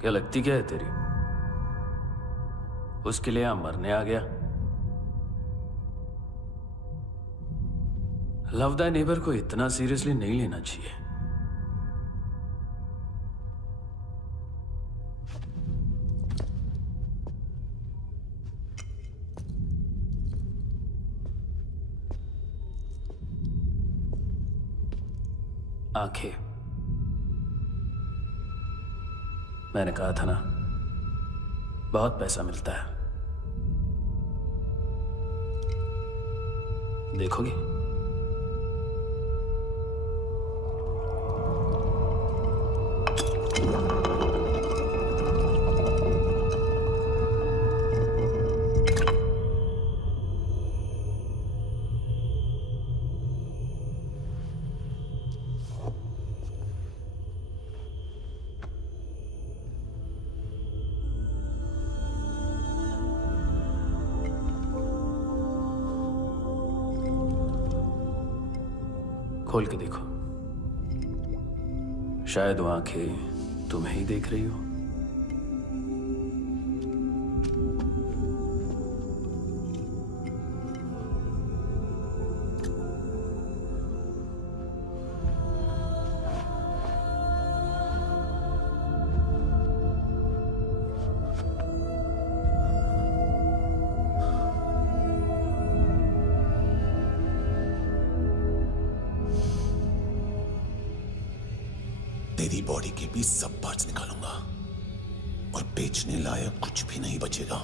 क्या लगती क्या है तेरी? उसके लिए यहां मरने आ गया? लव द नेबर को इतना सीरियसली नहीं लेना चाहिए। आंखें, मैंने कहा था ना, बहुत पैसा मिलता है। देखोगी? खोल के देखो, शायद वो आंखें तुम्हें ही देख रही हो। तेरी बॉडी के भी सब पार्ट्स निकालूंगा और बेचने लायक कुछ भी नहीं बचेगा।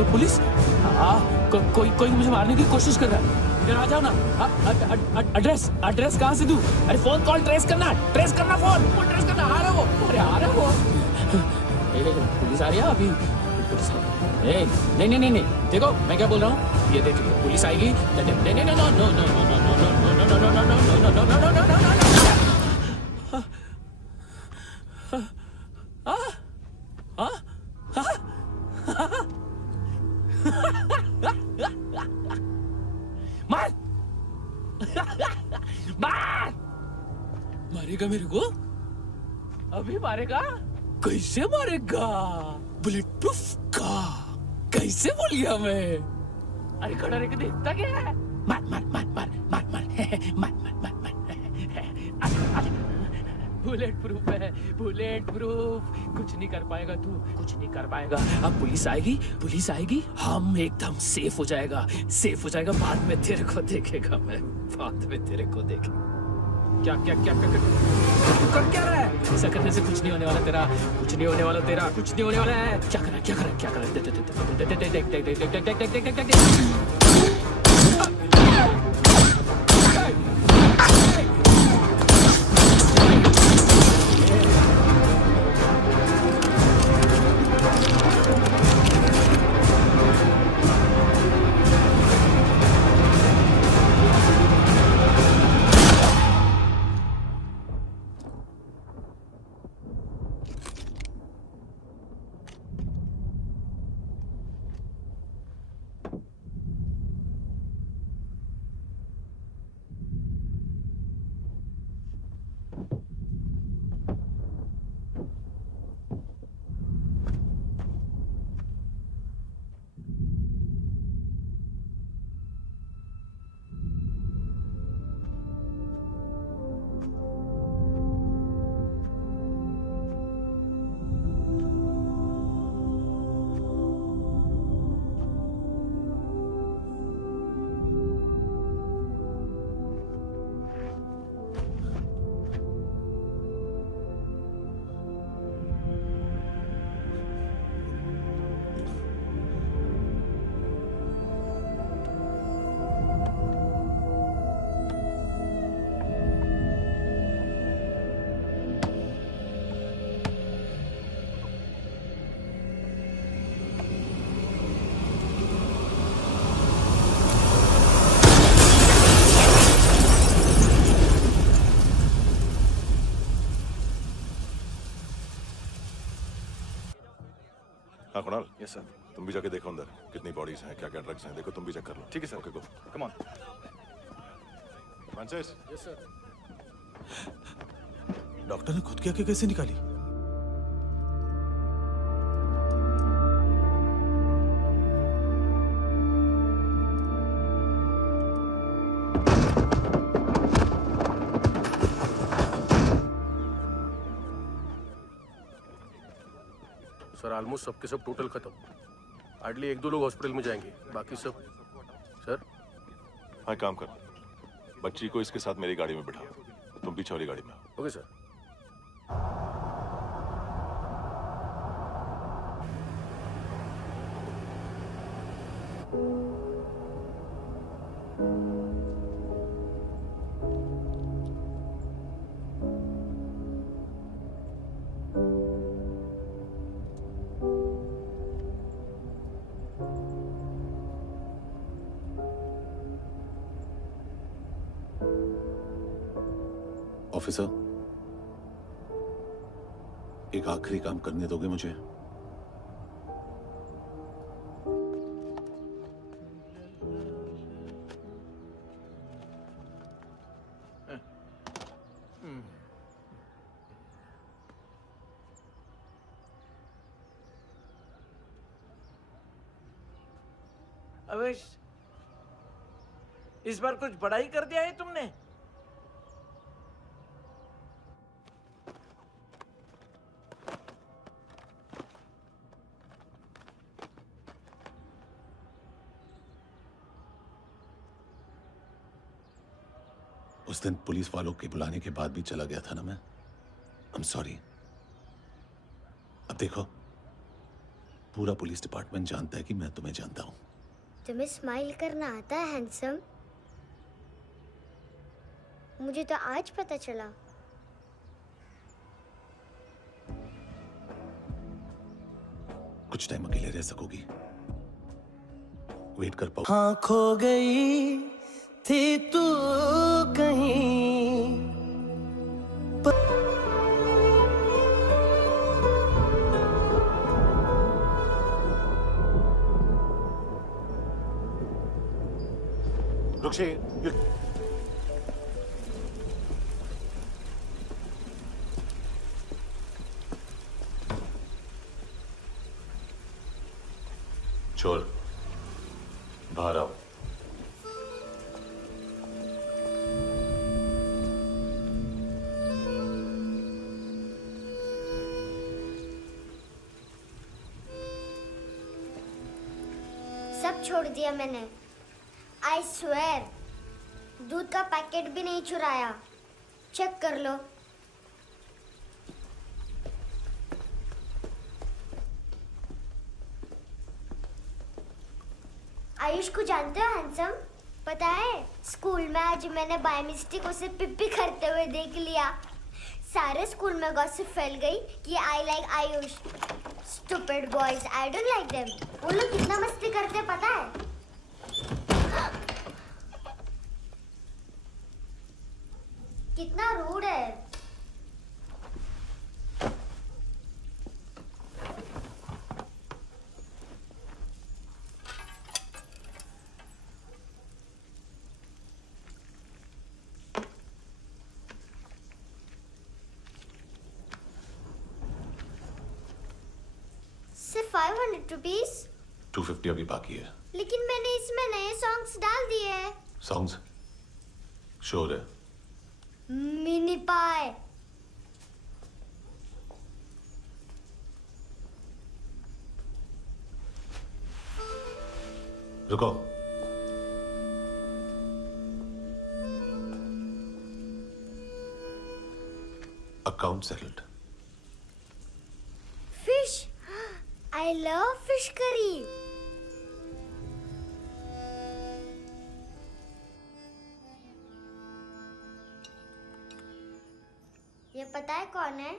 Hello police. कोई मुझे मारने की कोशिश कर रहा है। इधर आ जाओ ना। एड्रेस कहाँ से दूं? अरे फोन कॉल ट्रेस करना फोन ट्रेस करना। आ रहा वो, अरे आ रहा वो। पुलिस आ रही है अभी। पुलिस नहीं, देखो मैं क्या बोल रहा हूँ, ये देखिए पुलिस आएगी। मार मार मारेगा मेरे को, अभी मारेगा। कैसे मारेगा? बुलेट प्रूफ का। कैसे बोल गया मैं? अरे खड़ा रह के देखता क्या है? मार मार मार मार मार मार मार मार मार मार। बुलेट प्रूफ है, बुलेट प्रूफ। कुछ नहीं कर पाएगा तू, कुछ नहीं कर पाएगा। अब पुलिस आएगी, हम एकदम सेफ हो जाएगा। बाद में तेरे को देखेगा मैं, बाद में तेरे को देखेगा। क्या क्या क्या क्या क्या कर क्या रहा है? ऐसा करने से कुछ नहीं होने वाला तेरा, कुछ नहीं होने वाला तेरा, कुछ नहीं होने वाला है। क्या कर रहा है? देख। हाँ कुणाल, यस सर। तुम भी जाके देखो अंदर कितनी बॉडीज हैं, क्या क्या ड्रग्स हैं, देखो तुम भी चेक कर लो। ठीक है sir. Okay go. Come on. Francis. Yes sir. Doctor ने खुद की आंखें कैसे निकाली? सर ऑलमोस्ट सबके सब टोटल खत्म। हार्डली 1-2 लोग हॉस्पिटल में जाएंगे, बाकी सब। सर हाँ काम कर, बच्ची को इसके साथ मेरी गाड़ी में बिठा, तुम पीछे वाली गाड़ी में। Okay sir. ऑफिसर, एक आखिरी काम करने दोगे मुझे? अवेश, इस बार कुछ बड़ा ही कर दिया है तुमने। उस दिन पुलिस वालों के बुलाने के बाद भी चला गया था ना मैं। I'm sorry। अब देखो, पूरा पुलिस डिपार्टमेंट जानता है कि मैं तुम्हें जानता हूं। तुम्हें स्माइल करना आता है हैंडसम? मुझे तो आज पता चला। कुछ टाइम अकेले रह सकोगी? वेट कर पाओ? हाँ, खो गई थी तू कहीं। रुक्षी, छोड़, बाहर आओ। सब छोड़ दिया मैंने। आई स्वेयर, दूध का पैकेट भी नहीं चुराया। चेक कर लो। आयुष को जानते हो हैंडसम? पता है, स्कूल में आज मैंने बाय मिस्टेक उसे पिप्पी करते हुए देख लिया। सारे स्कूल में गॉसिप फैल गई कि I like Ayush. Stupid boys, I don't like them. वो लोग कितना मस्ती करते पता है? कितना रूड है। सिर्फ 500 रुपीस? 250 अभी बाकी है। लेकिन मैंने इसमें नए सॉन्ग्स डाल दिए हैं। सॉन्ग्स? श्योर है? मिनी पाए। रुको। Account settled. Fish, I love fish curry. ये पता है कौन है?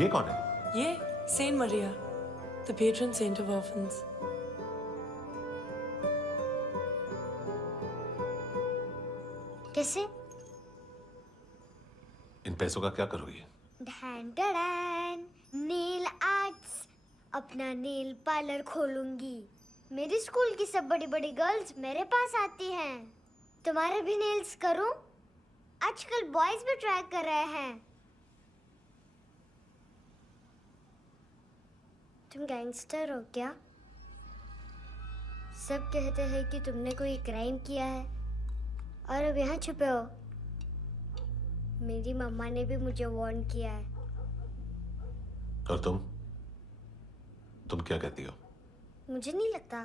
ये कौन है? ये saint Maria, the patron saint of orphans. कैसे? इन पैसों का क्या करोगी? ढैन ढैन, नेल आर्ट्स। अपना नेल पार्लर खोलूंगी। मेरी स्कूल की सब बड़ी बड़ी गर्ल्स मेरे पास आती हैं। तुम्हारे भी नेल्स करूं? आजकल बॉयज भी ट्राई कर रहे हैं। तुम गैंगस्टर हो क्या? सब कहते हैं कि तुमने कोई क्राइम किया है और अब यहाँ छुपे हो। मेरी मम्मा ने भी मुझे वार्न किया है। और तुम क्या कहती हो? मुझे नहीं लगता।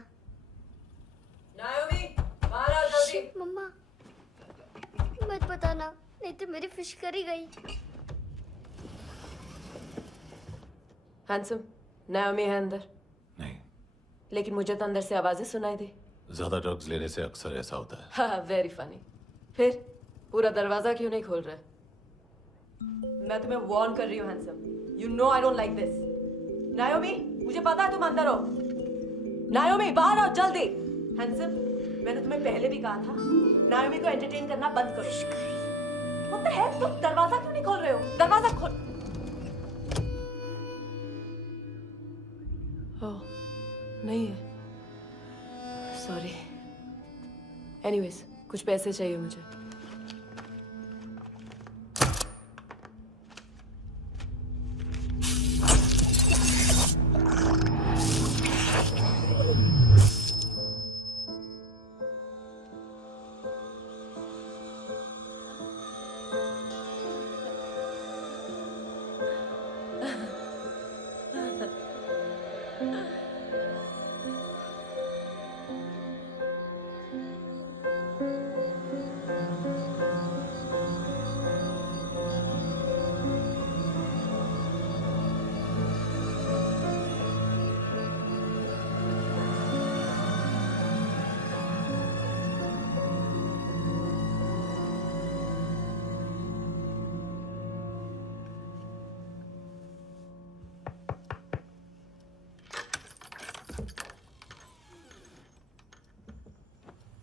नायोमी, बाहर आओ जल्दी। शिट, मम्मा मत बताना, नहीं तो मेरी फिश करी गई। हैंडसम, नायोमी है अंदर। नहीं, लेकिन मुझे तो अंदर से आवाजें सुनाई दी। ज्यादा ड्रग्स लेने से अक्सर ऐसा होता है। हाँ, वेरी फनी। फिर पूरा दरवाजा क्यों नहीं खोल रहे? मैं तुम्हें वार्न कर रही हूँ handsome. You know I don't like this. नायोमी, मुझे पता है तुम अंदर हो। नायोमी, बाहर आओ जल्दी। हैंडसम, मैंने तुम्हें पहले भी कहा था नायोमी को एंटरटेन करना बंद करो। What the heck? तुम दरवाजा क्यों नहीं खोल रहे हो? दरवाजा खोल। ओह, नहीं है। सॉरी। एनीवेज, कुछ पैसे चाहिए मुझे।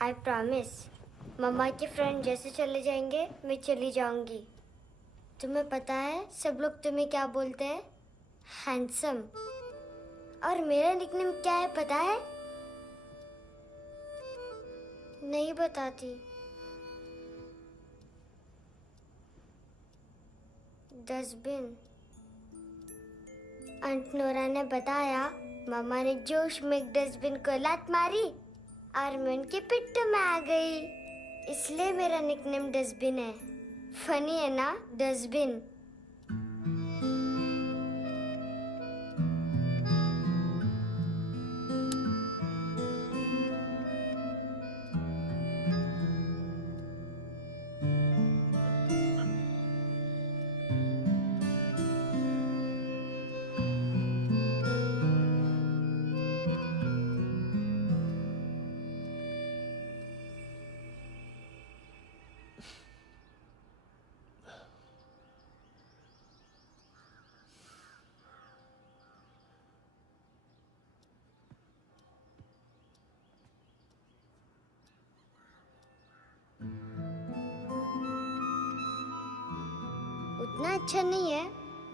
I promise. मम्मा के फ्रेंड जैसे चले जाएंगे मैं चली जाऊंगी। तुम्हें पता है सब लोग तुम्हें क्या बोलते हैं? हैंडसम। और मेरा निकनेम क्या है पता है? नहीं बताती। डस्टबिन। आंट नोरा ने बताया मामा ने जोश में एक डस्टबिन को लात मारी और मैं उनके पिट्ठू में आ गई, इसलिए मेरा निकनेम डस्टबिन है। फनी है ना डस्टबिन? उतना अच्छा नहीं है,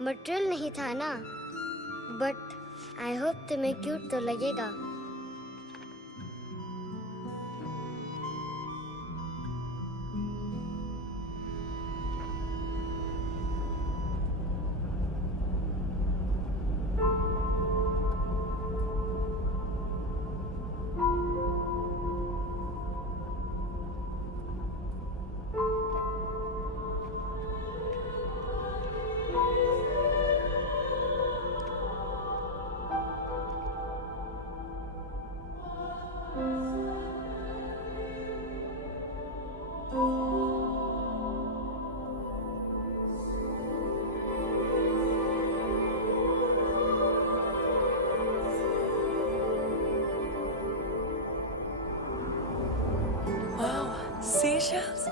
मटेरियल नहीं था ना, बट आई होप तुम्हें क्यूट तो लगेगा। Seashells?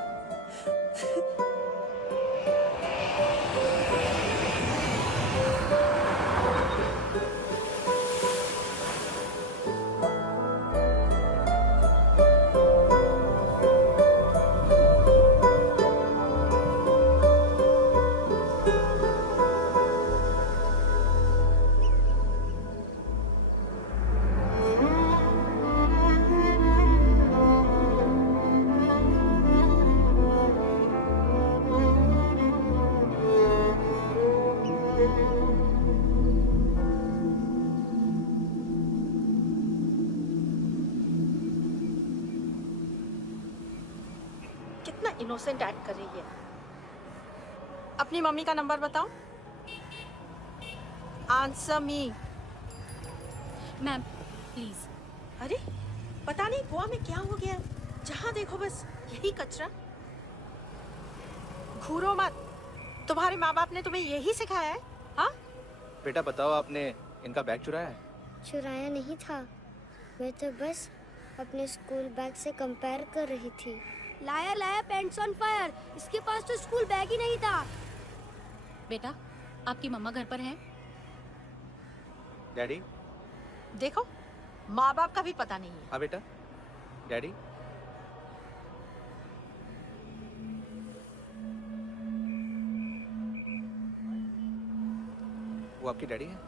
कितना इनोसेंट एक्ट कर रही है। अपनी मम्मी का नंबर बताओ। Answer me. Ma'am please. अरे पता नहीं गोवा में क्या हो गया, जहाँ देखो बस यही कचरा। घूरो मत, तुम्हारे माँ बाप ने तुम्हें यही सिखाया है? हाँ बेटा बताओ, आपने इनका बैग चुराया है? चुराया नहीं था, मैं तो बस अपने स्कूल बैग से कंपेयर कर रही थी। लाया लाया पैंट्स ऑन फायर, इसके पास तो स्कूल बैग ही नहीं था। बेटा आपकी मम्मा घर पर हैं? डैडी देखो, माँ बाप का भी पता नहीं है। हाँ बेटा। डैडी वो आपकी डैडी है?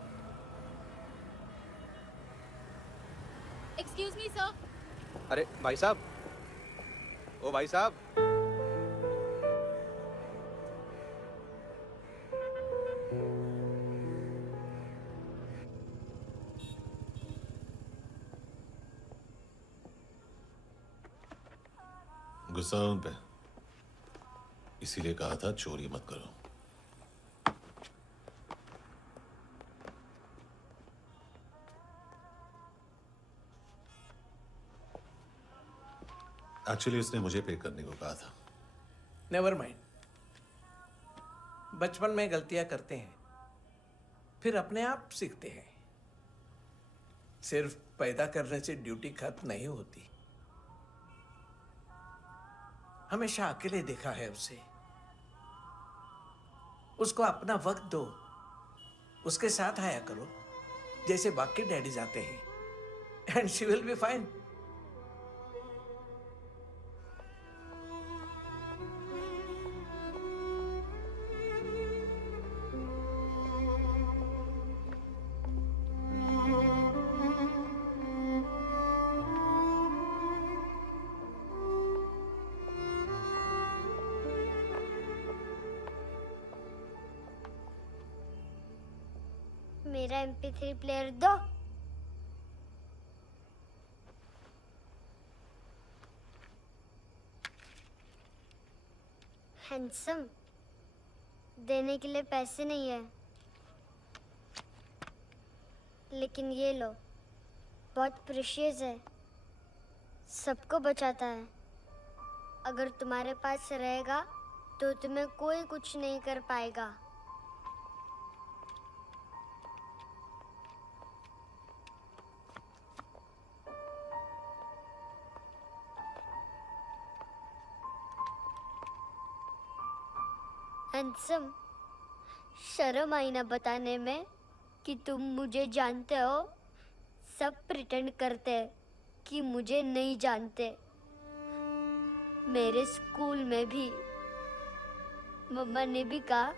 Excuse me sir. अरे भाई साहब, ओ भाई साहब। गुस्सा है उन पे, इसीलिए कहा था चोरी मत करो। एक्चुअली उसने मुझे पे करने को कहा था। नेवर माइंड, बचपन में गलतियां करते हैं, फिर अपने आप सीखते हैं। सिर्फ पैदा करने से ड्यूटी खत्म नहीं होती। हमेशा अकेले देखा है उसे। उसको अपना वक्त दो, उसके साथ आया करो जैसे बाकी डैडीज आते हैं, and she will be fine. मेरा MP3 प्लेयर दो। हैंडसम, देने के लिए पैसे नहीं है, लेकिन ये लो, बहुत प्रेशियस है, सबको बचाता है। अगर तुम्हारे पास रहेगा तो तुम्हें कोई कुछ नहीं कर पाएगा। हैंडसम, शर्म आई ना बताने में कि तुम मुझे जानते हो। सब प्रिटेंड करते हैं कि मुझे नहीं जानते। मेरे स्कूल में भी मम्मा ने भी कहा,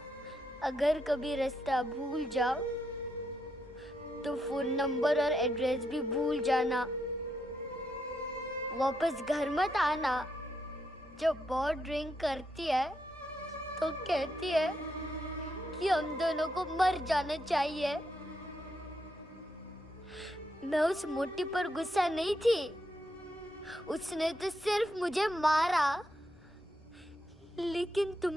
अगर कभी रास्ता भूल जाओ तो फोन नंबर और एड्रेस भी भूल जाना, वापस घर मत आना। जब बहुत ड्रिंक करती है तो कहती है कि हम दोनों को मर जाना चाहिए। मैं उस मोटी पर गुस्सा नहीं थी, उसने तो सिर्फ मुझे मारा, लेकिन तुम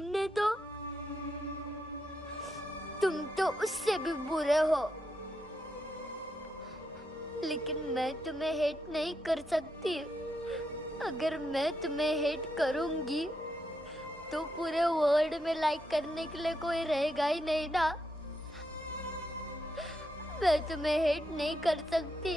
तो उससे भी बुरे हो। लेकिन मैं तुम्हें हेट नहीं कर सकती। अगर मैं तुम्हें हेट करूंगी तो पूरे वर्ल्ड में लाइक करने के लिए कोई रहेगा ही नहीं ना। मैं तुम्हें हेट नहीं कर सकती।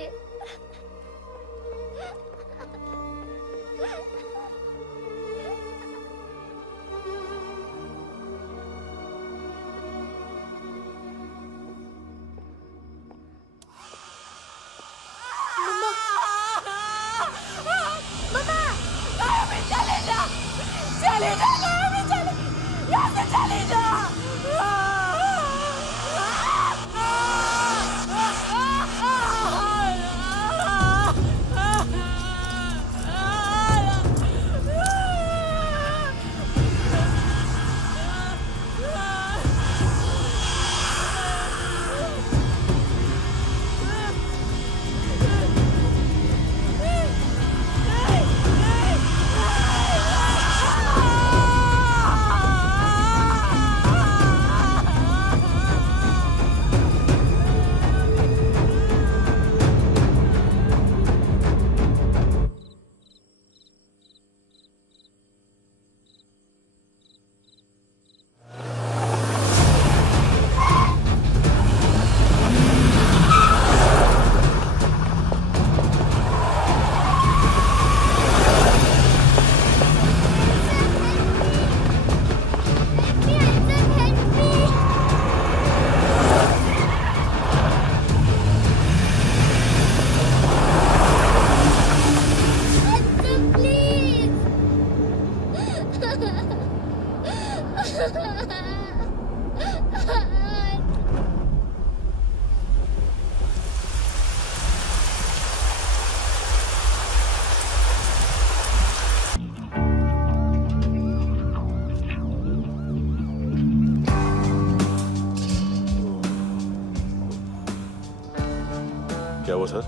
क्या हुआ सर?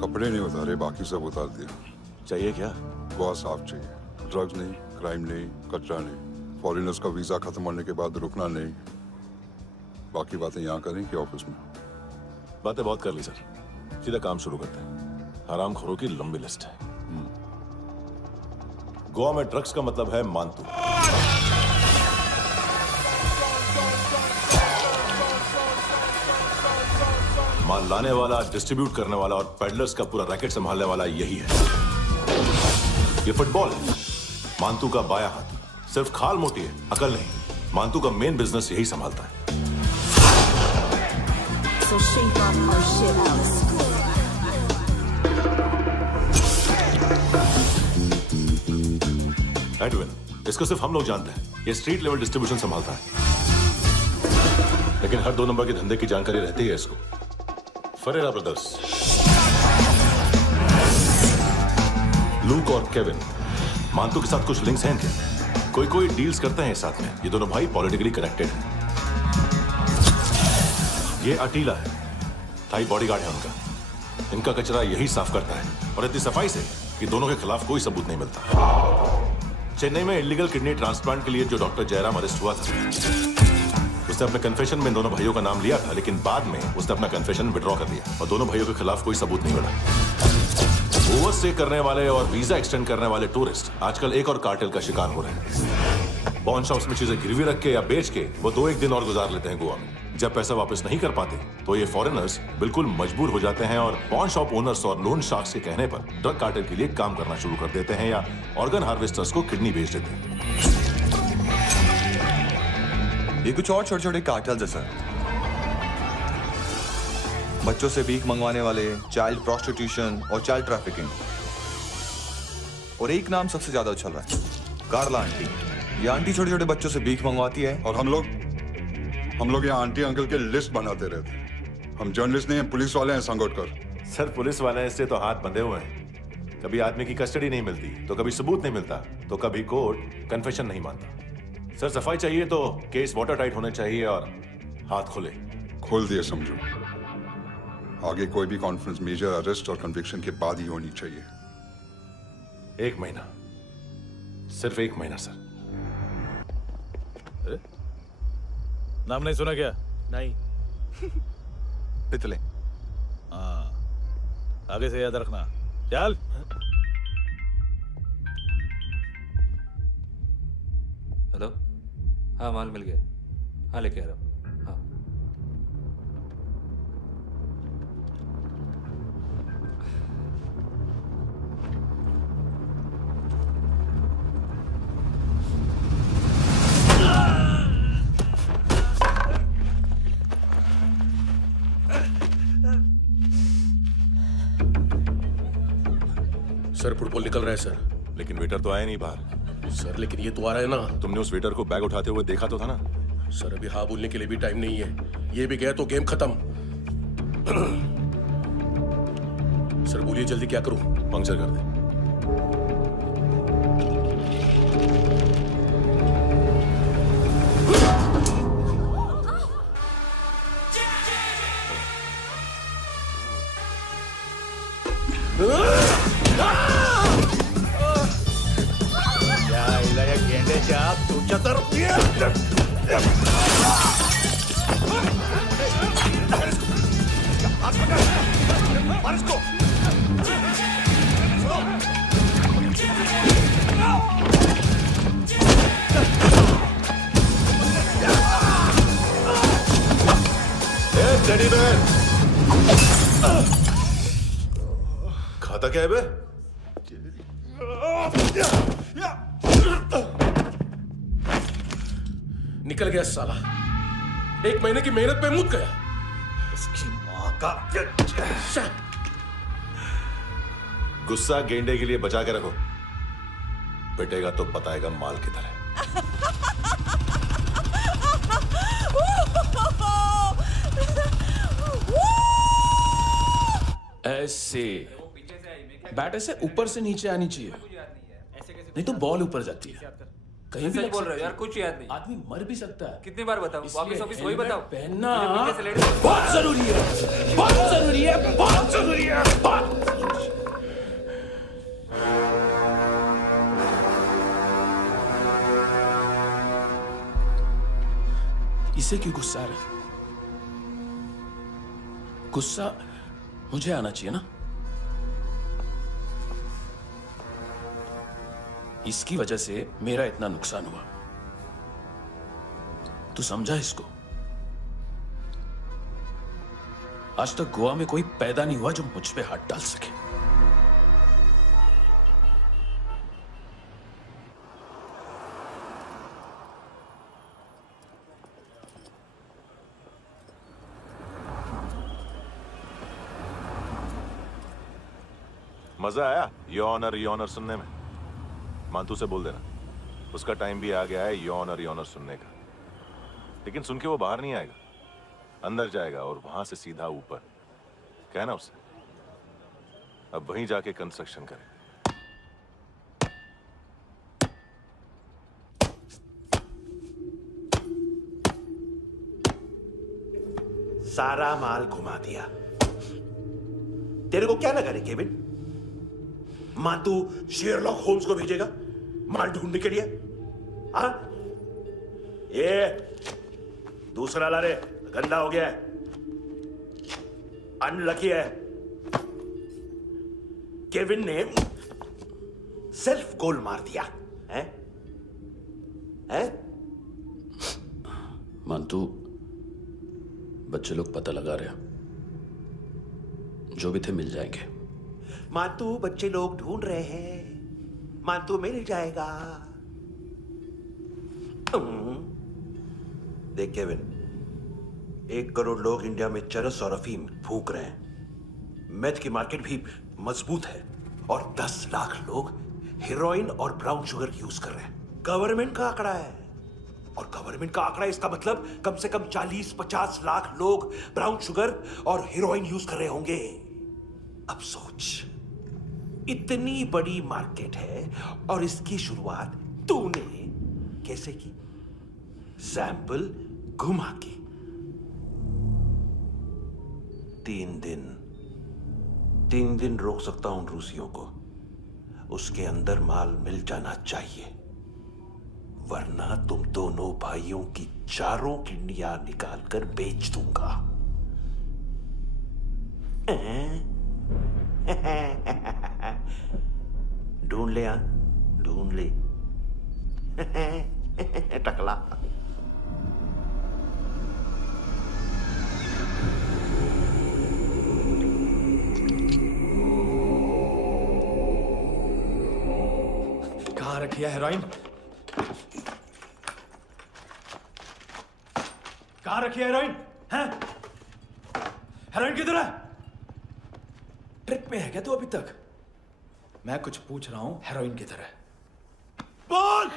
कपड़े नहीं उतारे, बाकी सब उतार दिया। चाहिए क्या? बहुत साफ चाहिए। ड्रग्स नहीं, क्राइम नहीं, कचरा नहीं। फॉरेनर्स का वीजा खत्म होने के बाद रुकना नहीं। बाकी बातें यहाँ करें कि ऑफिस में? बातें बहुत कर ली सर, सीधा काम शुरू करते हैं। हरामखोरों की लंबी लिस्ट है। गोवा में ड्रग्स का मतलब है मानतू। माल लाने वाला, डिस्ट्रीब्यूट करने वाला और पेडलर्स का पूरा रैकेट संभालने वाला यही है। ये फुटबॉल है, मानतू का बायां हाथ। सिर्फ खाल मोटी है, अकल नहीं। मानतू का मेन बिजनेस यही संभालता है। So shape up our shit house. Edwin, इसको सिर्फ हम लोग जानते हैं। ये स्ट्रीट लेवल डिस्ट्रीब्यूशन संभालता है, लेकिन हर 2 नंबर के धंधे की जानकारी रहती है इसको। फरेरा ब्रदर्स, लूक और केविन, मानतू के साथ कुछ लिंक्स हैं क्या? कोई डील्स करते हैं साथ में। ये दोनों भाई पॉलिटिकली कनेक्टेड हैं। ये अटीला है, थाई बॉडीगार्ड है उनका। इनका कचरा यही साफ करता है और इतनी सफाई से कि दोनों के खिलाफ कोई सबूत नहीं मिलता। चेन्नई में इलीगल किडनी ट्रांसप्लांट के लिए जो डॉक्टर जयराम अरेस्ट हुआ था, उसने अपने कन्फेशन में दोनों भाइयों का नाम लिया था, लेकिन बाद में उसने अपना कन्फेशन विड्रॉ कर लिया और दोनों भाइयों के खिलाफ कोई सबूत नहीं मिला। ओवरस्टे करने वाले और वीजा एक्सटेंड करने वाले टूरिस्ट आजकल एक और कार्टेल का शिकार हो रहे हैं। पॉन शॉप्स में चीजें गिरवी रख के या बेच के वो 2-1 दिन और गुजार लेते हैं गोवा में। जब पैसा वापस नहीं कर पाते तो ये फॉरेनर्स बिल्कुल मजबूर हो जाते हैं और पॉन शॉप ओनर्स और लोन शार्क्स के कहने पर ड्रग कार्टेल के लिए काम करना शुरू कर देते हैं या ऑर्गन हार्वेस्टर्स को किडनी बेच देते हैं। ये कुछ और छोटे छोटे कार्टेल्स है सर। बच्चों से भीख मंगवाने वाले, चाइल्ड प्रोस्टिट्यूशन और चाइल्ड ट्रैफिकिंग। और एक नाम सबसे ज्यादा उछल रहा है, कार्ला आंटी। ये आंटी छोटे छोटे बच्चों से भीख मंगवाती है और हम लोग यहाँ आंटी अंकल के लिस्ट बनाते रहते हैं। हम जर्नलिस्ट नहीं हैं, पुलिस वाले हैं संगोटकर। सर पुलिस वाले हैं, इससे तो हाथ बंधे हुए हैं। कभी आदमी की कस्टडी नहीं मिलती तो कभी सबूत नहीं मिलता तो कभी कोर्ट कन्फेशन नहीं मानता। सर सफाई चाहिए तो केस वाटर टाइट होने चाहिए और हाथ खुले। खोल दिए समझो। आगे कोई भी कॉन्फ्रेंस मेजर अरेस्ट और कन्विक्शन के बाद ही होनी चाहिए। 1 महीना, सिर्फ 1 महीना सर। नाम नहीं सुना क्या? नहीं। पितले। हाँ, आगे से याद रखना। चल। हेलो, हाँ माल मिल गया। हाँ लेके आ रहा हूँ। हाँ सर फुटबॉल निकल रहा है सर। लेकिन वेटर तो आया नहीं बाहर। सर लेकिन ये तो आ रहा है ना। तुमने उस वेटर को बैग उठाते हुए देखा तो था ना। सर अभी हाँ बोलने के लिए भी टाइम नहीं है। ये भी गया तो गेम खत्म। सर बोलिए जल्दी क्या करूं? पंक्चर कर दे। खाता क्या है बे? निकल गया साला। 1 महीने की मेहनत पे मुक गया। इसकी माँ का गुस्सा गेंडे के लिए बचा के रखो, पिटेगा तो बताएगा माल किधर है। ऐसे बैट ऐसे ऊपर से नीचे आनी चाहिए, नहीं तो बॉल ऊपर जाती है। कहीं भी सच बोल रहे हो यार, कुछ याद नहीं। आदमी मर भी सकता है। कितनी बार बताऊं? वापस ऑफिस वही बताओ। पहनना मुझे पीछे से लेट बहुत जरूरी है, बहुत जरूरी है, बहुत जरूरी है, बहुत जरूरी है। इसे क्यों गुस्सा आ रहा है? गुस्सा मुझे आना चाहिए ना। इसकी वजह से मेरा इतना नुकसान हुआ। तू समझा इसको? आज तक गोवा में कोई पैदा नहीं हुआ जो मुझ पे हाथ डाल सके। मजा आया योनर सुनने में? मानतू से बोल देना उसका टाइम भी आ गया है योनर सुनने का। लेकिन सुन के वो बाहर नहीं आएगा, अंदर जाएगा और वहां से सीधा ऊपर। कहना उससे अब वहीं जाके कंस्ट्रक्शन करे। सारा माल घुमा दिया। तेरे को क्या लगा रे केविन? मां तू शेरलॉक होम्स को भेजेगा माल ढूंढने के लिए? हाँ? ये दूसरा ला रे, गंदा हो गया है, अनलकी है। केविन ने सेल्फ गोल मार दिया है? हैं? मानतू, बच्चे लोग पता लगा रहे हैं, जो भी थे मिल जाएंगे। मानतू, बच्चे लोग ढूंढ रहे हैं, मानतू मिल जाएगा। देख केविन, 1 करोड़ लोग इंडिया में चरस और अफीम फूंक रहे हैं। मेथ की मार्केट भी मजबूत है और 10 लाख लोग हेरोइन और ब्राउन शुगर यूज कर रहे हैं। गवर्नमेंट का आंकड़ा है, और गवर्नमेंट का आंकड़ा इसका मतलब कम से कम 40-50 लाख लोग ब्राउन शुगर और हेरोइन यूज कर रहे होंगे। अब सोच, इतनी बड़ी मार्केट है और इसकी शुरुआत तूने कैसे की? सैंपल घुमा के। 3 दिन रोक सकता हूं रूसियों को, उसके अंदर माल मिल जाना चाहिए, वरना तुम दोनों भाइयों की 4 किडनियां निकाल कर बेच दूंगा। ढूंढ ले, ढूंढ ले टकला। कहाँ रखी है हेरोइन? कहाँ रखी है हेरोइन? हैं? हेरोइन किधर है? ट्रिप पे है क्या तू अभी तक? मैं कुछ पूछ रहा हूं, हेरोइन किधर है? बोल!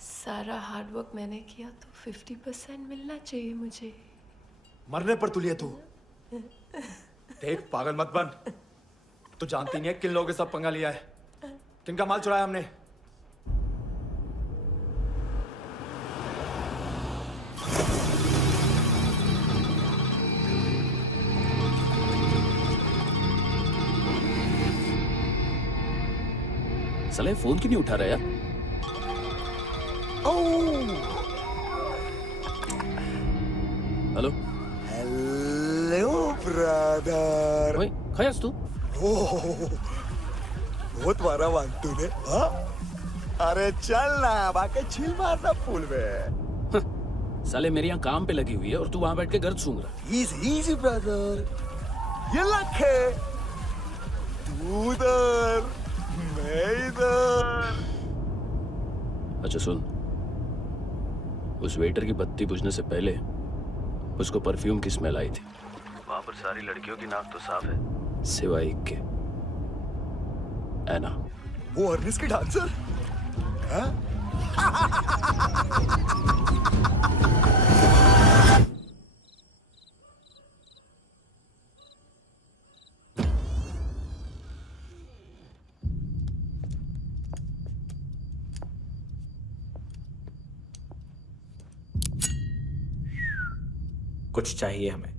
सारा हार्ड वर्क मैंने किया तो 50% मिलना चाहिए मुझे। मरने पर तुलिए तू। देख, पागल मत बन। तू जानती नहीं है किन लोगों के साथ पंगा लिया है, किनका माल चुराया हमने। साले फोन क्यों नहीं उठा रहा यार? Hello hello brother. ओए, खयास तू? बहुत मारा मानतू ने। हाँ? अरे चल ना, बाकी छील मारना पूल में। साले मेरी यहाँ काम पे लगी हुई है और तू वहां बैठ के गर्द सूंघ रहा। इजी ब्रदर, ये लक है। तू उधर, मैं इधर। अच्छा सुन, उस वेटर की बत्ती बुझने से पहले उसको परफ्यूम की स्मेल आई थी। वहां पर सारी लड़कियों की नाक तो साफ है, सिवाय एक के, एना। वो अर्निस की डांसर? हाँ? कुछ चाहिए हमें।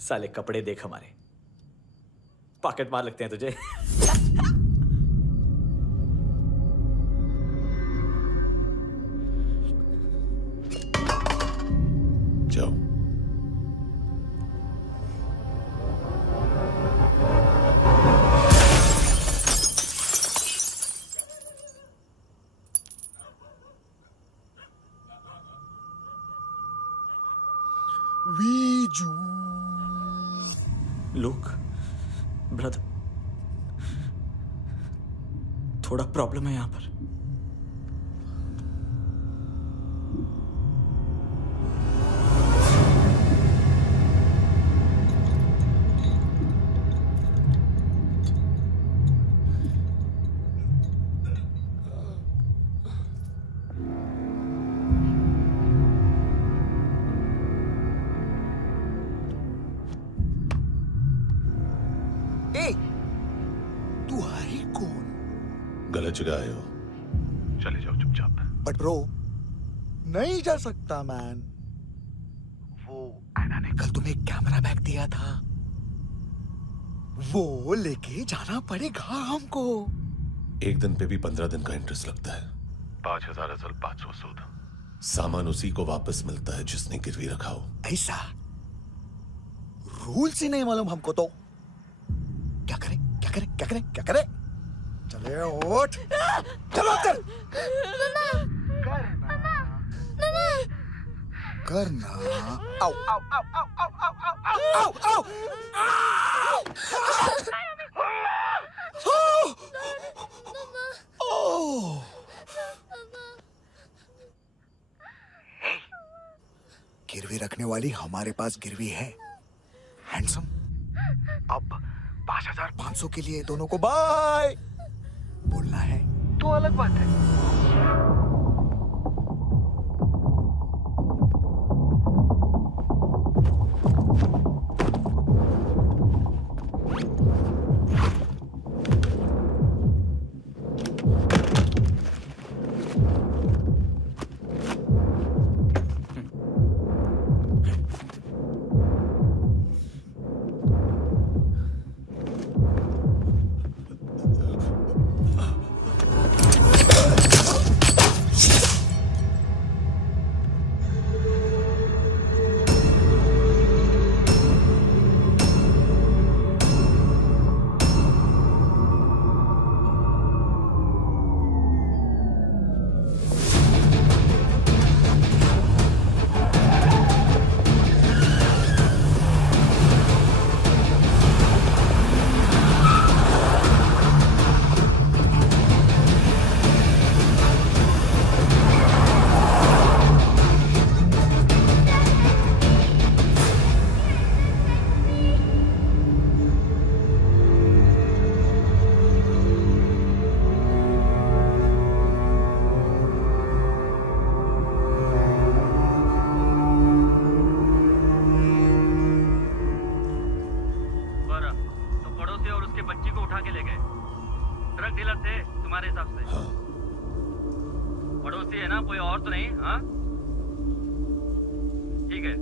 साले कपड़े देख हमारे, पॉकेट मार लगते हैं तुझे। जाओ। लुक ब्रदर, थोड़ा प्रॉब्लम है यहाँ पर। तू है कौन? गलत जगह आए हो, चले जाओ चुपचाप। बट ब्रो, नहीं जा सकता मैन। वो एना ने कल तुम्हें कैमरा बैग दिया था, वो लेके जाना पड़ेगा हमको। एक दिन पे भी 15 दिन का इंटरेस्ट लगता है। 5,000 असल 500 सूद। सामान उसी को वापस मिलता है जिसने गिरवी रखा हो। ऐसा रूल्स ही नहीं मालूम हमको तो। क्या करें क्या करें क्या करें क्या करें? चले उठ, चलो चल। करना आओ आओ आओ आओ आओ आओ आओ आओ। गिरवी रखने वाली हमारे पास गिरवी है हैंडसम। अब 5,500 के लिए दोनों को बाय बोलना है तो अलग बात है।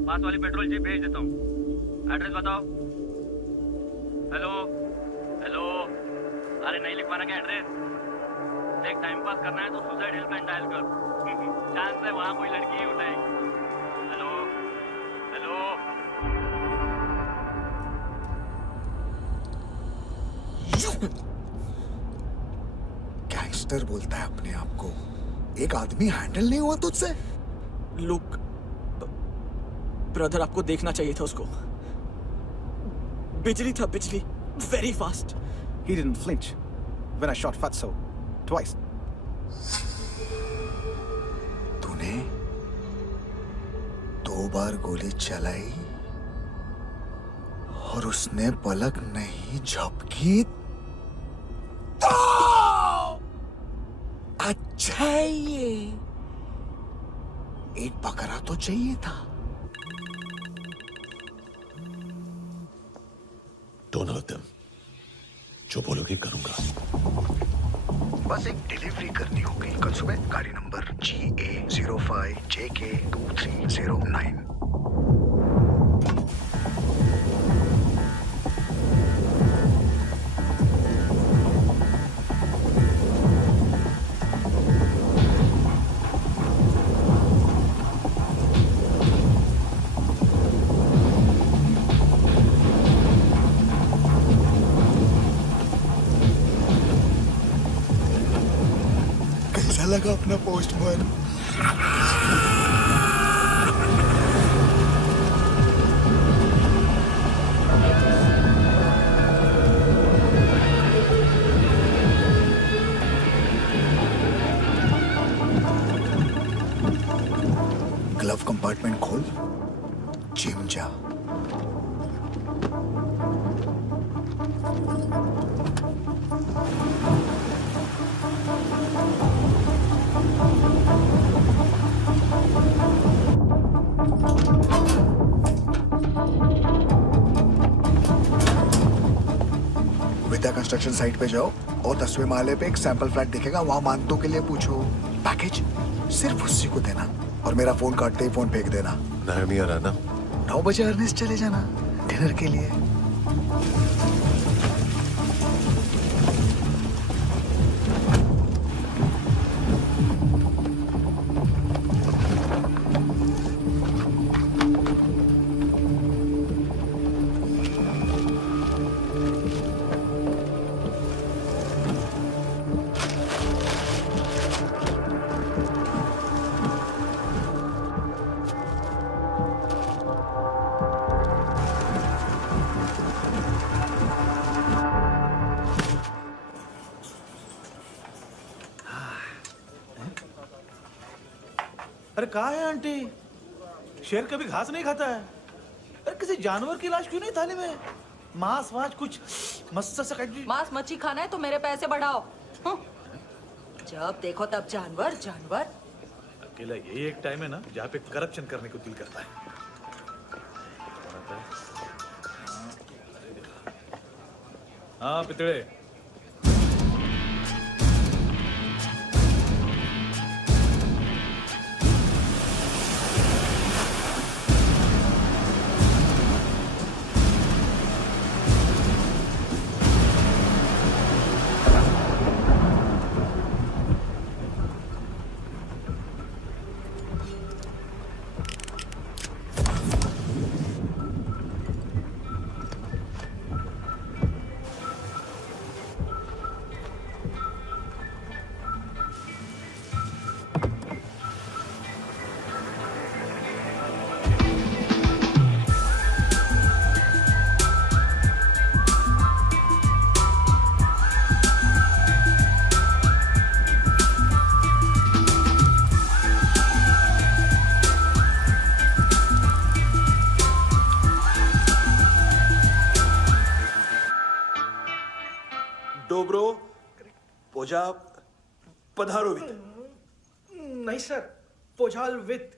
पास वाली पेट्रोल जीप भेज देता हूँ। एड्रेस बताओ। हेलो हेलो, अरे नहीं लिखवाना क्या एड्रेस? देख टाइम पास करना है तो सुसाइड हेल्पलाइन डायल कर। चांस है वहाँ कोई लड़की ही उठाएगी। Hello hello. गैंगस्टर बोलता है अपने आप को। एक आदमी हैंडल नहीं हुआ तुझसे? लुक ब्रदर, आपको देखना चाहिए था उसको। बिजली था, बिजली, very fast. He didn't flinch when I shot Fatso twice. तूने 2 बार गोली चलाई और उसने पलक नहीं झपकी। अच्छा है ये। एक बकरा तो चाहिए था। Don't hurt them. जो बोलोगे करूंगा। बस एक डिलीवरी करनी होगी कल सुबह। गाड़ी नंबर GA05JK2309। लगा अपना पोस्टमैन। ग्लव कंपार्टमेंट खोल, जिम जा। विद्या कंस्ट्रक्शन साइट पे जाओ और 10वें माले पे एक सैंपल फ्लैट दिखेगा, वहां मानतों के लिए पूछो। पैकेज सिर्फ उसी को देना और मेरा फोन काटते ही फोन फेंक देना। नायमी आ रहा ना? 9 बजे अर्नेस्ट चले जाना डिनर के लिए। अरे कहाँ है आंटी? शेर कभी घास नहीं खाता है। अरे किसी जानवर की लाश क्यों नहीं थाली में? मांस वास कुछ मस्त सा मांस मच्छी खाना है तो मेरे पैसे बढ़ाओ। जब देखो तब जानवर जानवर। अकेला यही एक टाइम है ना जहाँ पे करप्शन करने को दिल करता है। हाँ पितड़े, डोब्रो पोजा पधारोवित। नहीं सर, पोजाल विथ।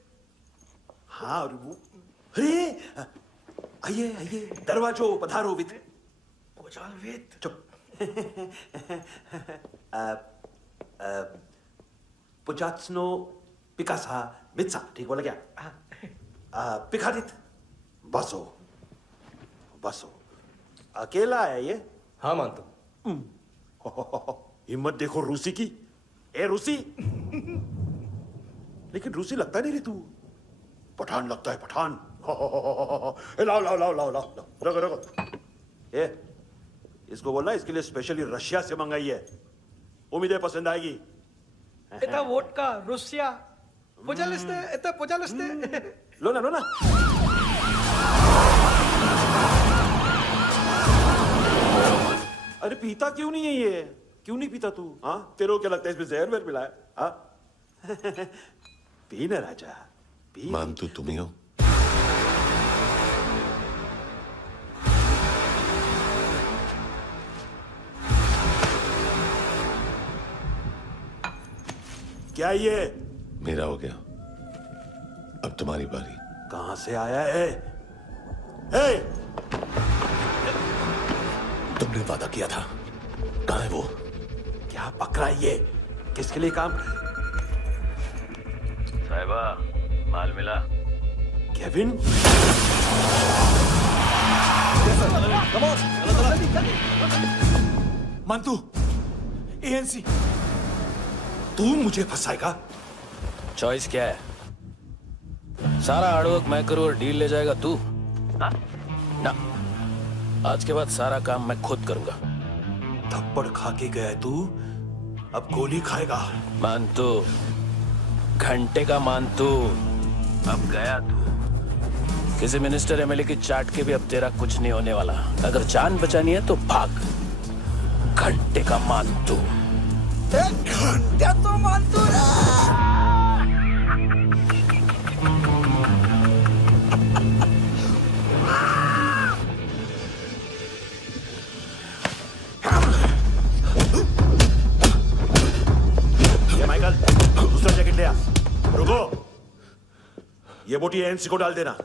हाँ अरे आइए आइए, दरवाजो पधारोवित। पोजाल विथ। चुप। पुजात्सनो पिकासा मित्सा, ठीक बोला क्या? पिखादित बसो बसो। अकेला है ये? हाँ मानतो। हिम्मत देखो रूसी की। ए रूसी, लेकिन रूसी लगता नहीं रे तू, पठान लगता है पठान। लाओ लाओ लाओ लाओ लाओ, रखो रखो। ए इसको बोलना इसके लिए स्पेशली रशिया से मंगाई है, उम्मीदें पसंद आएगी। इतना वोडका रुसिया पोजालिस्ते, इतना पोजालिस्ते। लो ना लो ना। अरे पीता क्यों नहीं है ये? क्यों नहीं पीता तू? हाँ तेरे को क्या लगता है इसमें जहर वहर मिला है? हाँ पी ना राजा पी। मानतू तुम ही हो? क्या ये? मेरा हो गया, अब तुम्हारी बारी। कहां से आया है? हे! तुमने वादा किया था, कहां है वो? क्या पकड़ा ये? किसके लिए काम? साहिबा माल मिला? केविन? मंतू, एएनसी। तू मुझे फंसाएगा? चॉइस क्या है? सारा हार्डवर्क मैं करूं और डील ले जाएगा तू? ना, आज के बाद सारा काम मैं खुद करूंगा। थप्पड़ खा के गया तू, अब गोली खाएगा। मानतू, घंटे का मानतू, अब गया तू। किसी मिनिस्टर एमएलए की चाट के भी अब तेरा कुछ नहीं होने वाला। अगर जान बचानी है तो भाग। घंटे का मानतू। घंटा तो मानतू ना। ये माइकल, दूसरा जैकेट ले आ। रुको, ये बोटी एएनसी को डाल देना।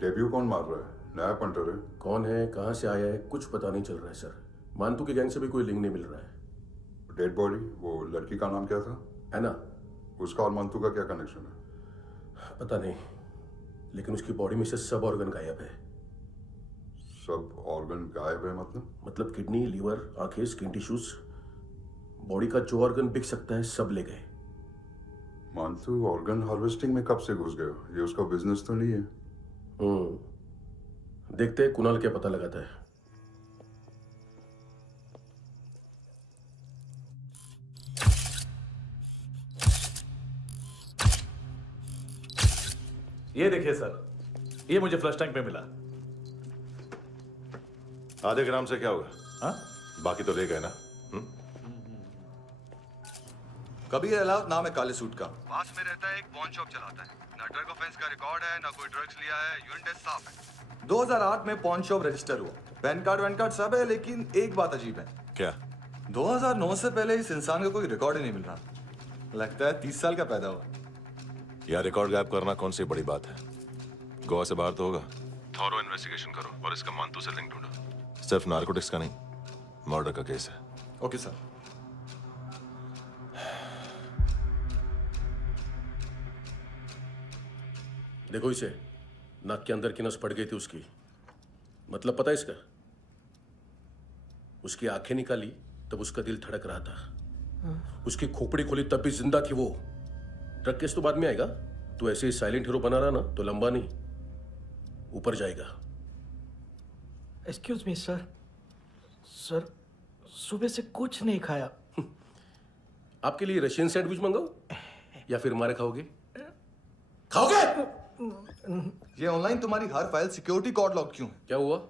डेब्यू कौन मार रहा है? नया पंटर है। कौन है, कहाँ से आया है, कुछ पता नहीं चल रहा है सर। मानतू के गैंग से भी कोई लिंक नहीं मिल रहा है। डेड बॉडी, वो लड़की का नाम क्या था? एना। उसका और मंतू का क्या कनेक्शन है? पता नहीं, लेकिन उसकी बॉडी में से सब ऑर्गन गायब है। सब ऑर्गन गायब है मतलब किडनी, लीवर, आंखें, स्किन टिश्यूज, बॉडी का जो ऑर्गन बिक सकता है सब ले गए। मानतू ऑर्गन हार्वेस्टिंग में कब से घुस गए? ये उसका बिजनेस तो नहीं है? देखते हैं कुणाल क्या पता लगाता है। ये देखिए सर, ये मुझे फ्लश टैंक में मिला। आधे ग्राम से क्या होगा? हाँ? बाकी तो ले गए ना? कबीर अलाउद नाम है काले सूट का। पास में रहता है, एक पॉन शॉप चलाता है। ना ड्रग ऑफेंस का रिकॉर्ड है, ना कोई ड्रग्स लिया है। यूरिन टेस्ट साफ है। 2008 में पॉन शॉप रजिस्टर हुआ, पैन कार्ड वैन कार्ड सब है, लेकिन एक बात अजीब है। क्या? 2009 से पहले इस इंसान का कोई रिकॉर्ड ही नहीं मिल रहा। लगता है 30 साल का पैदा हुआ। यार रिकॉर्ड गायब करना कौन सी बड़ी बात है? गोवा से बाहर तो होगा। थॉरो इन्वेस्टिगेशन करो और इसका मानतू से लिंक ढूंढो। सिर्फ नारकोटिक्स का नहीं, मर्डर का केस है। Okay sir. देखो इसे, नाक के अंदर की नस पड़ गई थी उसकी। मतलब पता है इसका? उसकी आंखें निकाली तब उसका दिल धड़क रहा था। उसकी खोपड़ी खोली तब भी जिंदा थी वो। ड्रग केस तो बाद में आएगा। तो ऐसे ही साइलेंट हीरो बना रहा ना तो लंबा नहीं, ऊपर जाएगा। एक्सक्यूज मी सर, सर सुबह से कुछ नहीं खाया। आपके लिए रशियन सैंडविच मंगाओ या फिर हमारे खाओगे? खाओगे? ये ऑनलाइन तुम्हारी हर फाइल सिक्योरिटी कॉर्ड लॉक क्यों है? क्या हुआ?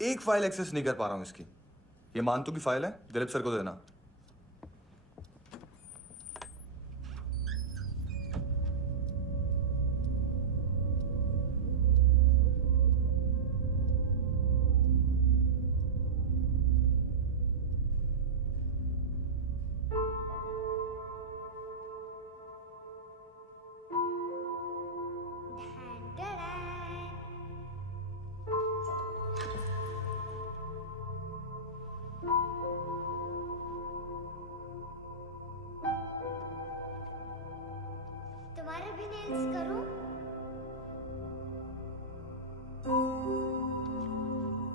एक फाइल एक्सेस नहीं कर पा रहा हूं इसकी। ये मानतू की फाइल है, दिलीप सर को देना। तुम्हारे भी नेल्स करूं?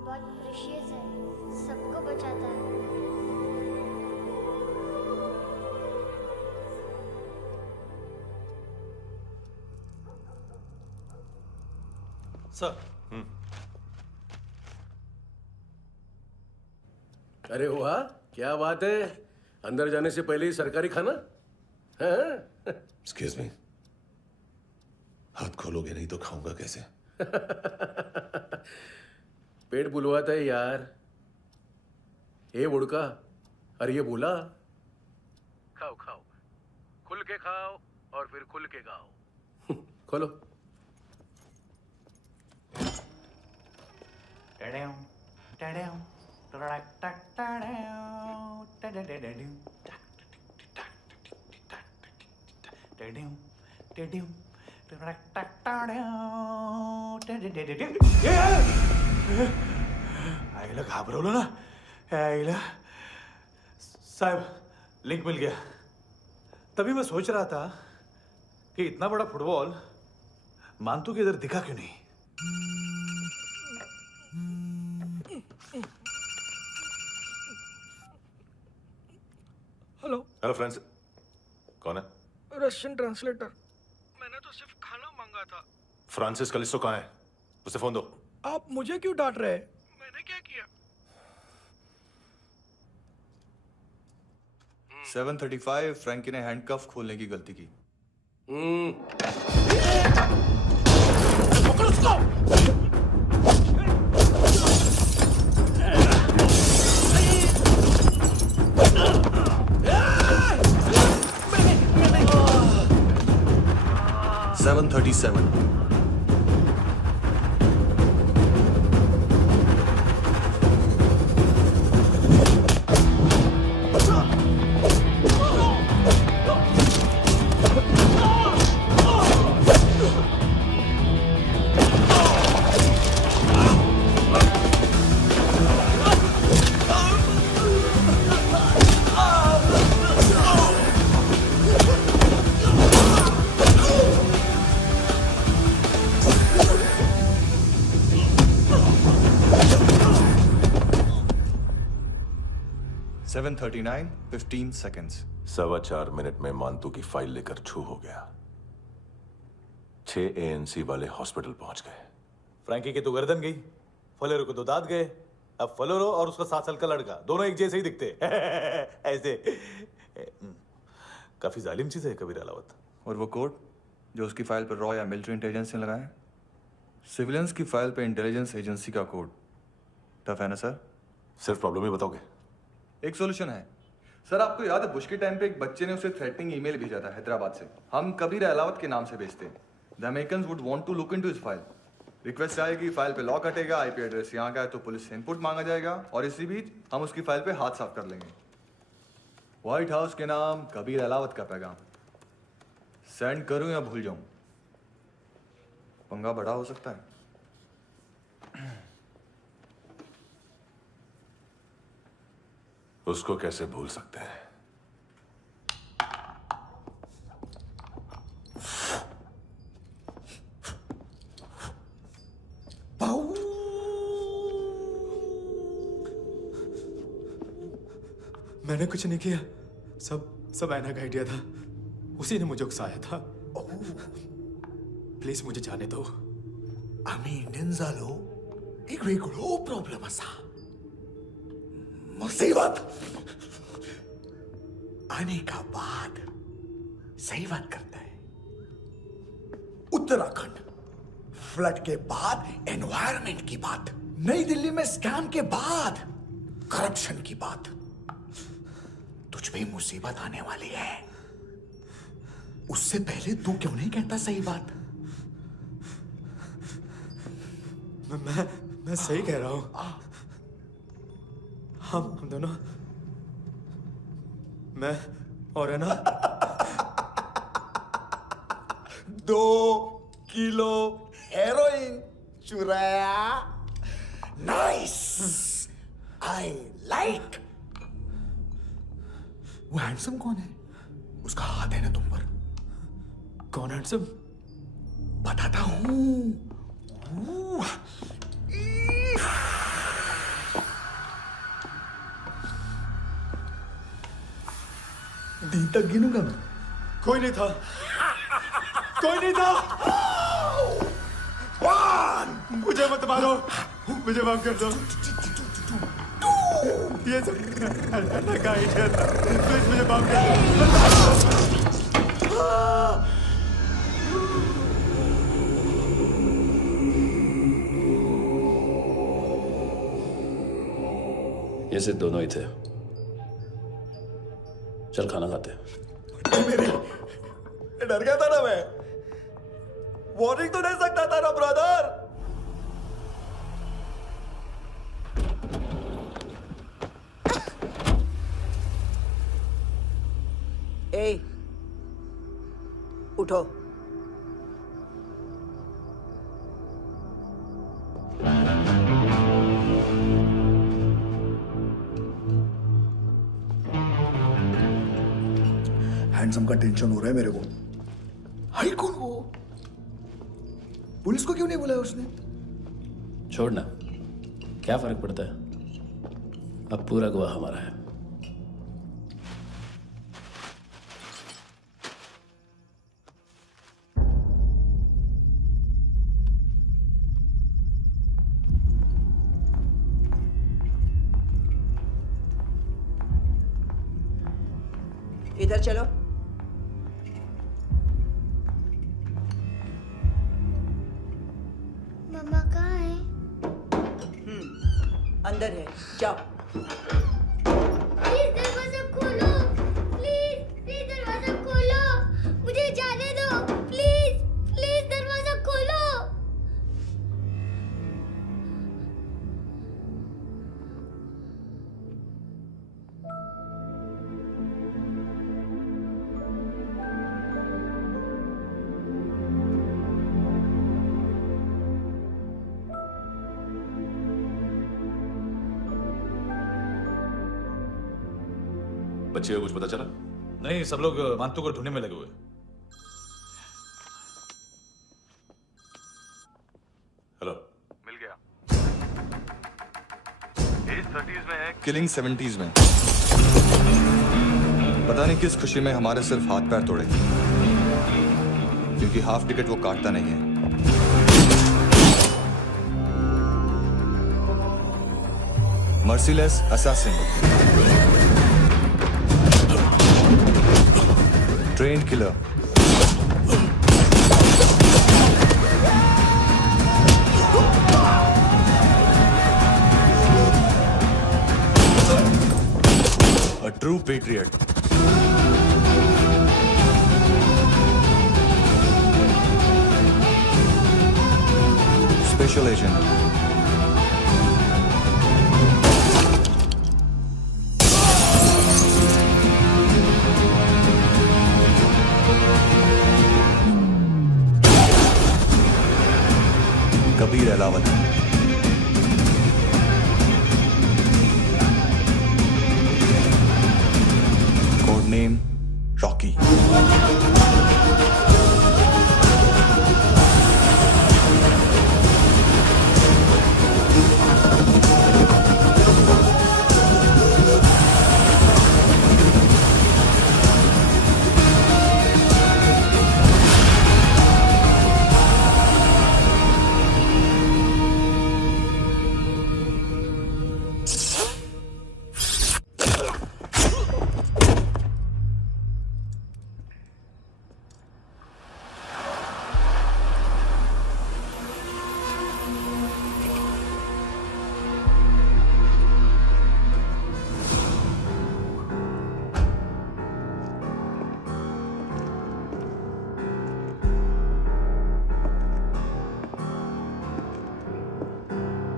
बहुत प्रेशियस है, सबको बचाता है। सर। अरे वाह, क्या बात है। अंदर जाने से पहले ही सरकारी खाना। एक्सक्यूज मी, हाथ खोलोगे नहीं तो खाऊंगा कैसे? पेट बुलवाता है यार। ये बुड़का, अरे ये बोला। खाओ खाओ, खुल के खाओ और फिर खुल के गाओ। खोलो। आईला घाबरवलं ना। आईला साहब, लिंक मिल गया। तभी मैं सोच रहा था कि इतना बड़ा फुटबॉल मानतू के इधर दिखा क्यों नहीं। हेलो फ्रेंड्स, कौन है? Russian translator. मैंने तो सिर्फ खाना मांगा था। फ्रांसिस कलिस्टो कहाँ है? उसे फोन दो। आप मुझे क्यों डांट रहे हैं? मैंने क्या किया? 735 फ्रैंकी ने हैंडकफ खोलने की गलती की। पकड़ो उसको! 737 Oh! 7:39, 15 seconds. 4.25 मिनट में मांतू की फाइल लेकर छू हो गया। 6 ANC वाले हॉस्पिटल पहुंच गए। फ्रैंकी की तो गर्दन गई, फलेरो को तो दांत गए। अब फलेरो और उसका 7 साल का लड़का दोनों एक जैसे ही दिखते ऐसे। काफी जालिम चीज है कबीर अलावत। और वो कोड जो उसकी फाइल पर रॉ या मिलिट्री इंटेलिजेंस ने लगाया, सिविलियंस की फाइल पे इंटेलिजेंस एजेंसी का कोड। टफ है ना सर? सिर्फ प्रॉब्लम ही बताओगे? एक सॉल्यूशन है सर। आपको याद है बुश के टाइम पे एक बच्चे ने उसे थ्रेटनिंग ईमेल भेजा था हैदराबाद से। हम कबीर अलावत के नाम से भेजते हैं। The Americans would want to look into his file. Request आएगी, फाइल पे लॉक हटेगा, आईपी एड्रेस यहाँ का है तो पुलिस से इनपुट मांगा जाएगा और इसी बीच हम उसकी फाइल पे हाथ साफ कर लेंगे। व्हाइट हाउस के नाम कबीर अलावत का पैगाम। सेंड करूं या भूल जाऊं? पंगा बड़ा हो सकता है। उसको कैसे भूल सकते हैं? मैंने कुछ नहीं किया, सब ऐना का आइडिया था। उसी ने मुझे उकसाया था। प्लीज मुझे जाने दो। आम्ही इंडियन झालो एक वेगळो प्रॉब्लेम असा। मुसीबत आने का बाद सही बात करता है। उत्तराखंड फ्लड के बाद एनवायरनमेंट की बात, नई दिल्ली में स्कैम के बाद करप्शन की बात। तुझ पे मुसीबत आने वाली है, उससे पहले तू क्यों नहीं कहता सही बात? मैं सही कह रहा हूं। हम दोनों, मैं और है ना 2 किलो हेरोइन चुराया। Nice, I like. वो हैंडसम कौन है? उसका हाथ है ना तुम पर? कौन हैंडसम? बताता हूं। दिन तक गिनूंगा मैं। कोई नहीं था, कोई नहीं था। मुझे मत मारो, मुझे माफ कर दो। ये सब ऐना का आइडिया था। प्लीज मुझे माफ कर दो। ये सिर्फ दोनों ही थे। चल खाना खाते हैं। डर गया था ना मैं। वार्निंग तो दे सकता था ना ब्रदर। ए, उठो। हैंडसम का टेंशन हो रहा है मेरे को। हाई कौन वो? पुलिस को क्यों नहीं बुलाया उसने? छोड़ना, क्या फर्क पड़ता है? अब पूरा गवाह हमारा है। इधर चलो। मम्मा कहाँ है? अंदर है, जाओ। प्लीज दरवाजा खोलो, प्लीज प्लीज दरवाजा खोलो, मुझे जाने दो। प्लीज प्लीज दरवाजा खोलो। बच्चे को कुछ पता चला? नहीं, सब लोग मांतू को ढूंढने में लगे हुए। हेलो, मिल गया। एज 30s में है। किलिंग 70s में। पता नहीं किस खुशी में हमारे सिर्फ हाथ पैर तोड़े, क्योंकि हाफ टिकट वो काटता नहीं है। Merciless assassin, trained killer, a true patriot. Special agent. Kabir Alawat. Code name Rocky.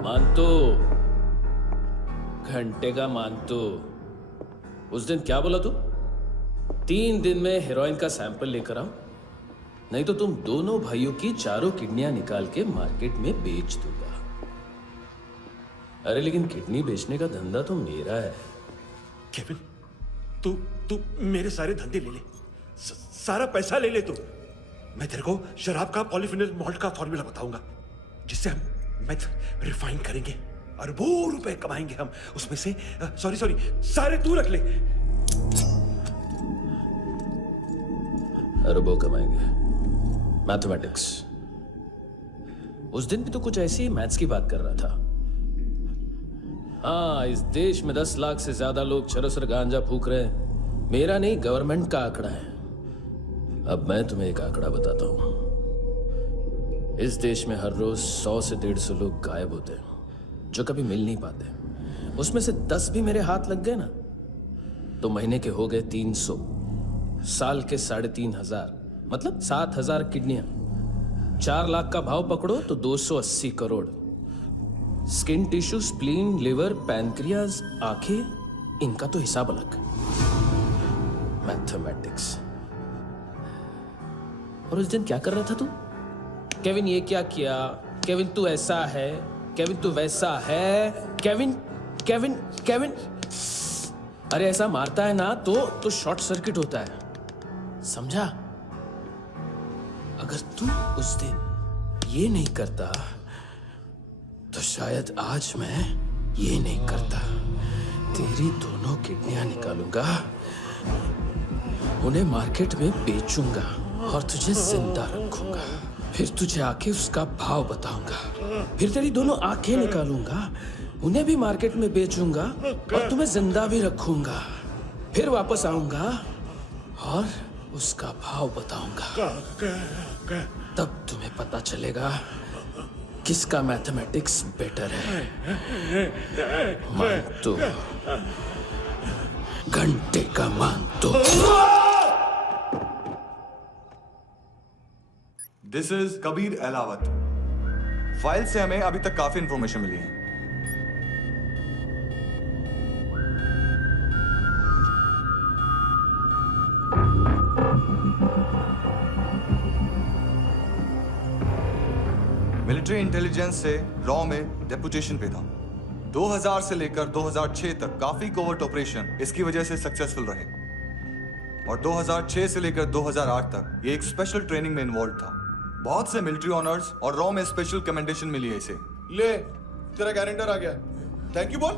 मानतो, घंटे का मानतो, उस दिन क्या बोला तू? 3 दिन में हेरोइन का सैंपल लेकर आओ, नहीं तो तुम दोनों भाइयों की चारों किडनियां निकाल के मार्केट में बेच दूंगा। अरे लेकिन किडनी बेचने का धंधा तो मेरा है। केविन, तू मेरे सारे धंधे ले ले, सारा पैसा ले ले तू। मैं तेरे को शराब का पॉलीफिनल मॉल्ट का फॉर्मूला बताऊंगा, जिससे हम मेथ रिफाइन करेंगे, अरबों रुपए कमाएंगे हम उसमें से। सॉरी सारे तू रख ले। अरबों कमाएंगे, मैथमेटिक्स। उस दिन भी तो कुछ ऐसी ही मैथ्स की बात कर रहा था। हाँ, इस देश में 10 लाख से ज्यादा लोग चरस और गांजा फूक रहे हैं। मेरा नहीं, गवर्नमेंट का आंकड़ा है। अब मैं तुम्हें एक आंकड़ा बताता हूं। इस देश में हर रोज 100 से 150 लोग गायब होते हैं, जो कभी मिल नहीं पाते। उसमें से 10 भी मेरे हाथ लग गए ना, तो महीने के हो गए 300, साल के 3,500, मतलब 7,000 किडनियां। 4 लाख का भाव पकड़ो तो 280 crore. Skin tissue, spleen, liver, pancreas, आंखें, इनका तो हिसाब अलग। मैथमेटिक्स। और उस दिन क्या कर रहा था तू? केविन ये क्या किया, केविन तू ऐसा है, केविन तू वैसा है, केविन केविन केविन। अरे ऐसा मारता है ना तो शॉर्ट सर्किट होता है, समझा? अगर तू उस दिन ये नहीं करता तो शायद आज मैं ये नहीं करता। तेरी दोनों किडनियां निकालूंगा, उन्हें मार्केट में बेचूंगा और तुझे जिंदा रखूंगा। फिर तुझे आके उसका भाव बताऊंगा। फिर तेरी दोनों आंखें निकालूंगा, उन्हें भी मार्केट में बेचूंगा और तुम्हें जिंदा भी रखूंगा। फिर वापस आऊंगा और उसका भाव बताऊंगा। तब तुम्हें पता चलेगा किसका मैथमेटिक्स बेटर है। मानतो, घंटे का मानतो। This is Kabir Ahlawat. File से हमें अभी तक काफी इंफॉर्मेशन मिली है। मिलिट्री इंटेलिजेंस से रॉ में डेपुटेशन पे था। 2000 से लेकर 2006 तक काफी कोवर्ट ऑपरेशन इसकी वजह से सक्सेसफुल रहे, और 2006 से लेकर 2008 तक ये एक स्पेशल ट्रेनिंग में इन्वॉल्व था। बहुत से मिलिट्री ऑनर्स और रॉ में स्पेशल कमेंडेशन मिली है इसे। ले, तेरा गारंटर आ गया। थैंक यू बोल।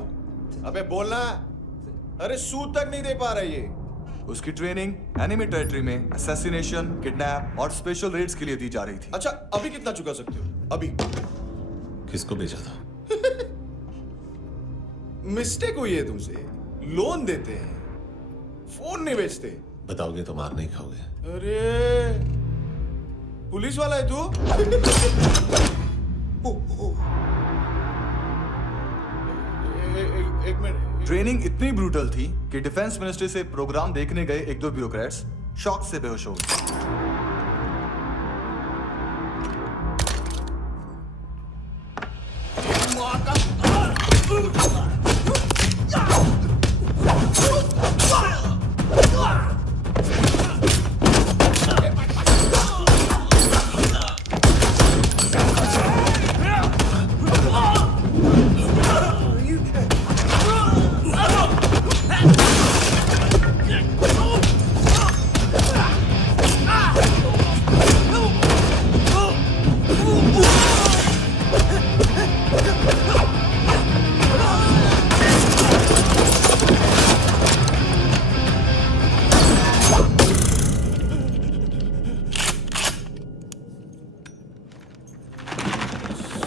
अबे बोलना। अरे सूद तक नहीं दे पा रहा ये। उसकी ट्रेनिंग एनिमी टेरिटरी में असैसिनेशन, किडनैप और स्पेशल रेड्स के लिए दी जा रही थी। अच्छा, अभी कितना चुका सकते हो? अभी किसको भेजा था? मिस्टेक हुई है तुमसे। लोन देते हैं, फोन नहीं बेचते। बताओगे तो मार नहीं खाओगे। अरे पुलिस वाला है तू? एक मिनट। ट्रेनिंग इतनी ब्रूटल थी कि डिफेंस मिनिस्ट्री से प्रोग्राम देखने गए एक दो ब्यूरोक्रेट्स शॉक से बेहोश हो गए।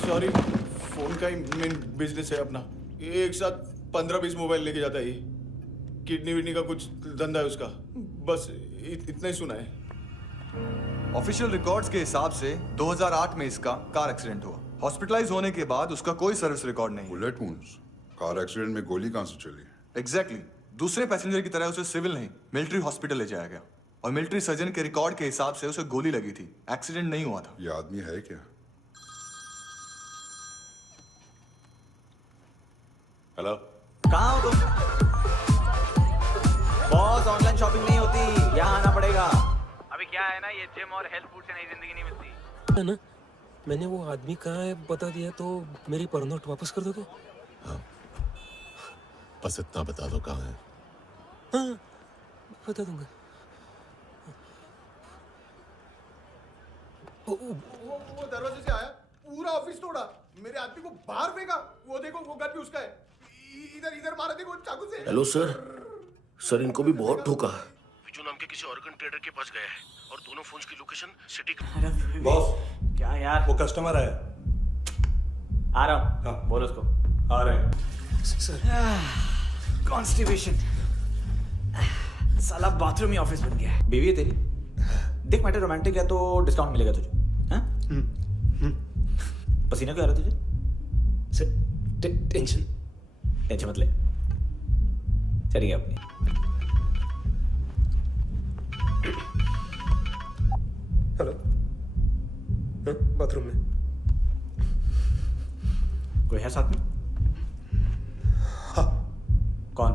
सॉरी, फोन का ही मेन बिजनेस है अपना। एक साथ 15-20 मोबाइल लेके जाता है ये। किडनी विडनी का कुछ धंधा है उसका। बस इतना ही सुना है। ऑफिशियल रिकॉर्ड्स के हिसाब से 2008 में इसका कार एक्सीडेंट हुआ। हॉस्पिटलाइज होने के बाद उसका कोई सर्विस रिकॉर्ड नहीं। बुलेट वुंड्स, कार एक्सीडेंट में गोली कहां से चली? एग्जैक्टली। दूसरे पैसेंजर की तरह उसे सिविल नहीं, मिलिट्री हॉस्पिटल ले जाया गया और मिलिट्री सर्जन के रिकॉर्ड के हिसाब से उसे गोली लगी थी। एक्सीडेंट नहीं हुआ था। ये आदमी है क्या? हेलो, कहाँ हो तुम? बॉस, ऑनलाइन शॉपिंग नहीं होती, यहाँ आना पड़ेगा। अभी क्या है ना, ये जिम और हेल्थ फूड से नई जिंदगी नहीं मिलती है ना। मैंने वो आदमी कहाँ है बता दिया तो मेरी पर नोट वापस कर दोगे? हाँ, बस इतना बता दो कहाँ है। हाँ, बता दूंगा। वो दरवाजे से आया, पूरा ऑफिस तोड़ा, मेरे आदमी को बाहर फेंका। वो देखो, वो गन भी उसका है। इधर इधर मारा, देखो चाकू से। हेलो सर, इनको भी बहुत ठोका। विजू नाम के किसी ऑर्गन ट्रेडर के पास गया है और दोनों फोन्स की लोकेशन सिटी। बॉस, क्या यार? वो कस्टमर है। आ रहा हूँ। हाँ। बोलो उसको। आ रहे हैं। Sir, constipation. साला बाथरूम ही ऑफिस बन गया है। बीवी है तेरी? देख, मैटर रोमांटिक है तो डिस्काउंट मिलेगा तुझे। हाँ? पसीना क्यों आ रहा है तुझे? सर, टेंशन मत ले, चलिए अपनी। हेलो, बाथरूम में कोई है साथ में? हाँ। कौन?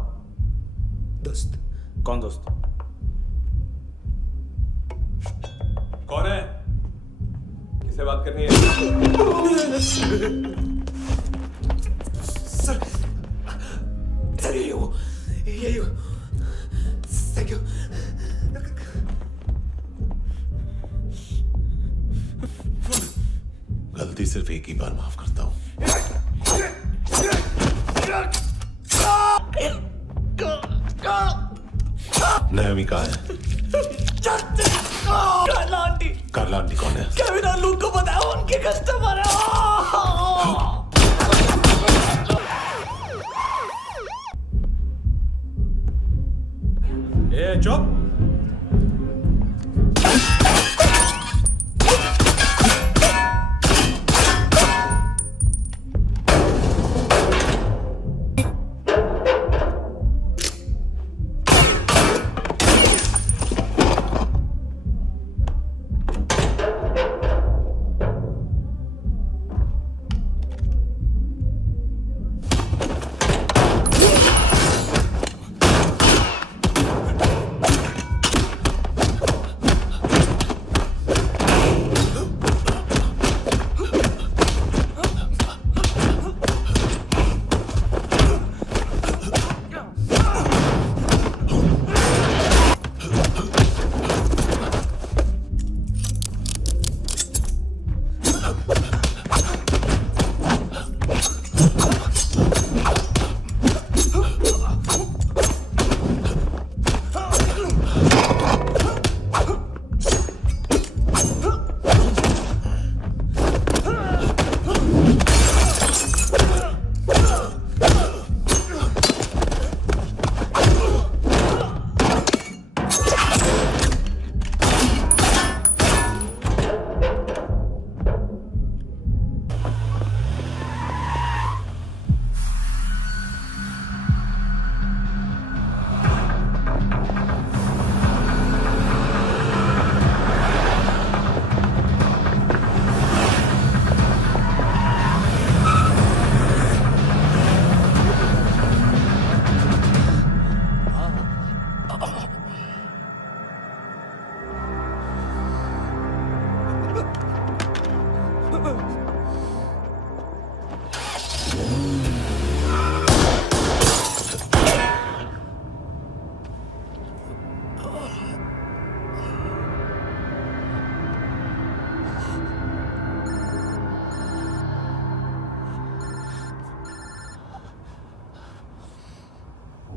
दोस्त। कौन दोस्त? कौन है? किससे बात करनी है? सर यही हो। Thank you. गलती सिर्फ एक ही बार माफ करता हूँ। नायोमी कहाँ है? कार्ला आंटी कौन है? केविन और लूक को पता है, उनके कस्टमर है। ए चुप।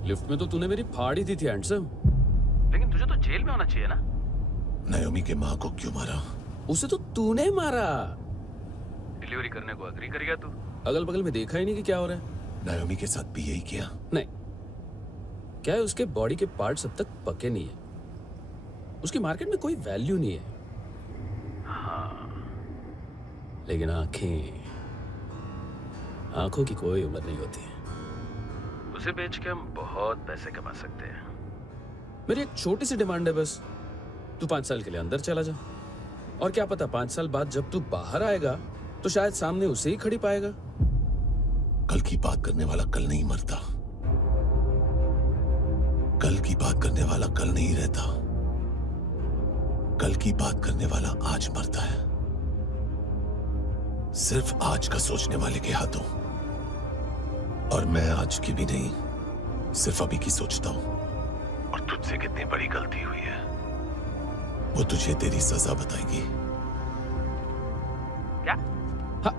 लिफ्ट में तो तूने मेरी फाड़ ही दी थी हैंडसम। लेकिन तुझे तो जेल में होना चाहिए ना। नायोमी के माँ को क्यों मारा? उसे तो तूने मारा। डिलीवरी करने को अग्री कर गया तू। अगल बगल में देखा ही नहीं कि क्या हो रहा है। नायोमी के साथ भी यही किया? नहीं, क्या है उसके बॉडी के पार्ट्स अब तक पके नहीं है। उसकी मार्केट में कोई वैल्यू नहीं है। हाँ, लेकिन आंखों की कोई उम्र नहीं होती। उसे बेच के हम बहुत पैसे कमा सकते हैं। मेरी एक छोटी सी डिमांड है बस, तू 5 साल के लिए अंदर चला जा, और क्या पता 5 साल बाद जब तू बाहर आएगा तो शायद सामने उसे ही खड़ी पाएगा। कल की बात करने वाला कल नहीं मरता, कल की बात करने वाला कल नहीं रहता, कल की बात करने वाला आज मरता है। सिर्फ आज का सोचने वाले के हाथों। और मैं आज की भी नहीं, सिर्फ अभी की सोचता हूं। और तुझसे कितनी बड़ी गलती हुई है वो तुझे तेरी सजा बताएगी। क्या? हाँ।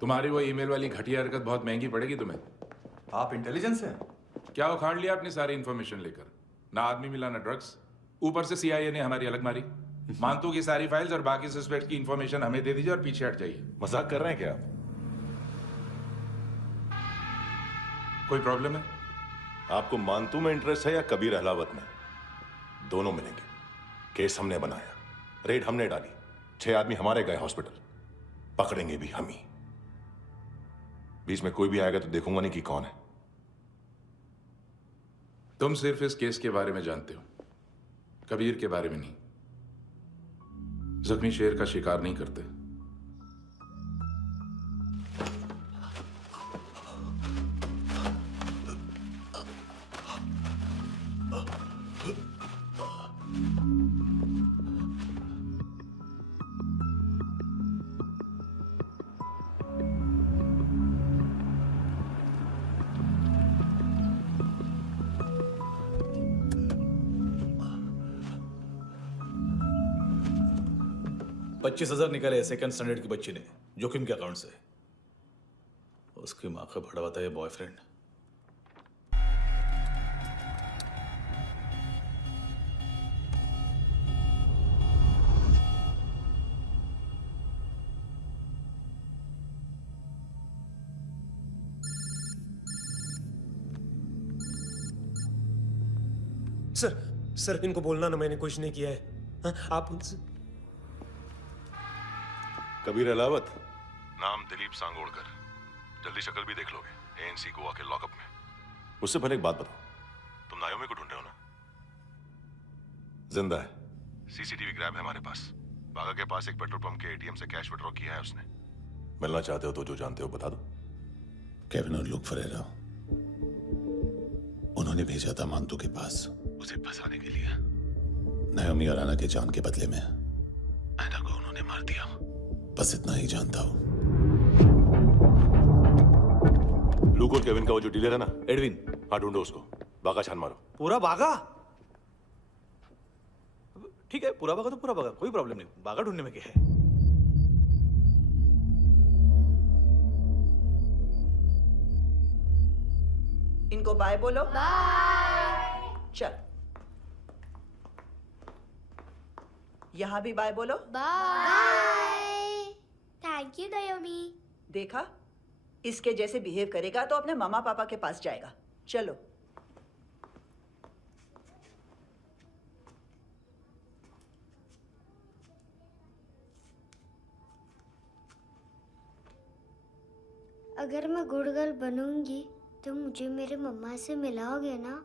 तुम्हारी वो ईमेल वाली घटिया हरकत बहुत महंगी पड़ेगी तुम्हें। आप इंटेलिजेंस हैं? क्या उखाड़ लिया अपनी सारी इंफॉर्मेशन लेकर? ना आदमी मिला ना ड्रग्स, ऊपर से CIA ने हमारी अलग मारी। मानतू की सारी फाइल्स और बाकी सस्पेक्ट की इंफॉर्मेशन हमें दे दीजिए और पीछे हट जाइए। मजाक कर रहे हैं क्या आप? कोई प्रॉब्लम है? आपको मानतू में इंटरेस्ट है या कबीर अहलावत में? दोनों मिलेंगे। केस हमने बनाया, रेड हमने डाली, 6 आदमी हमारे गए हॉस्पिटल, पकड़ेंगे भी हम ही। बीच में कोई भी आएगा तो देखूंगा नहीं कि कौन है। तुम सिर्फ इस केस के बारे में जानते हो, कबीर के बारे में नहीं। जख्मी शेर का शिकार नहीं करते। $25,000 निकाले सेकंड स्टैंडर्ड की बच्ची ने जोखिम के अकाउंट से। उसकी माँ का भड़वाता है बॉयफ्रेंड। सर इनको बोलना ना मैंने कुछ नहीं किया है। हाँ, आप उनसे। कबीर अहलावत, नाम दिलीप सांगोड़कर। जल्दी शक्ल भी देख लोगे ANC गोवा के लॉकअप में। मुझसे पहले एक बात बताओ, तुम नायोमी को ढूंढ रहे हो ना? जिंदा है, CCTV ग्रैब है हमारे पास। बागा के पास एक पेट्रोल पंप के ATM से कैश विड्रॉ किया है उसने। मिलना चाहते हो तो जो जानते हो बता दो। केविन और लुक फरेरा, उन्होंने भेजा था मानतू के पास उसे फंसाने के लिए। नायोमी और आना के जान के बदले में आना को उन्होंने मार दिया। बस इतना ही जानता हूं। लुक और केविन का वो जो डीलर है ना, एडविन, हाँ ढूंढो उसको। बागा छान मारो। पूरा बागा? ठीक है, पूरा बागा तो पूरा बागा, कोई प्रॉब्लम नहीं। बागा ढूंढने में क्या है? इनको बाय बोलो। बाय। चल, यहां भी बाय बोलो। बाय। Thank you नायोमी। देखा, इसके जैसे बिहेव करेगा तो अपने मामा पापा के पास जाएगा। चलो। अगर मैं गुड गर्ल बनूंगी तो मुझे मेरे मम्मा से मिलाओगे ना?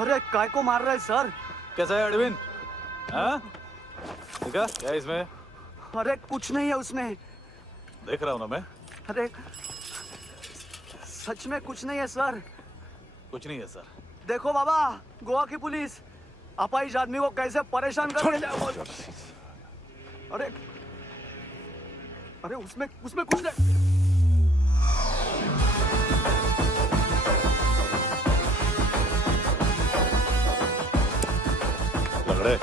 अरे काय को मार रहा है सर? कैसा है एडविन? हाँ? देखा क्या है इसमें? अरे कुछ नहीं है उसमें। देख रहा हूं ना मैं। अरे सच में कुछ नहीं है सर। कुछ नहीं है सर। देखो बाबा, गोवा की पुलिस अपाहिज आदमी को कैसे परेशान कर रही है। अरे अरे उसमें कुछ नहीं। लंगड़े,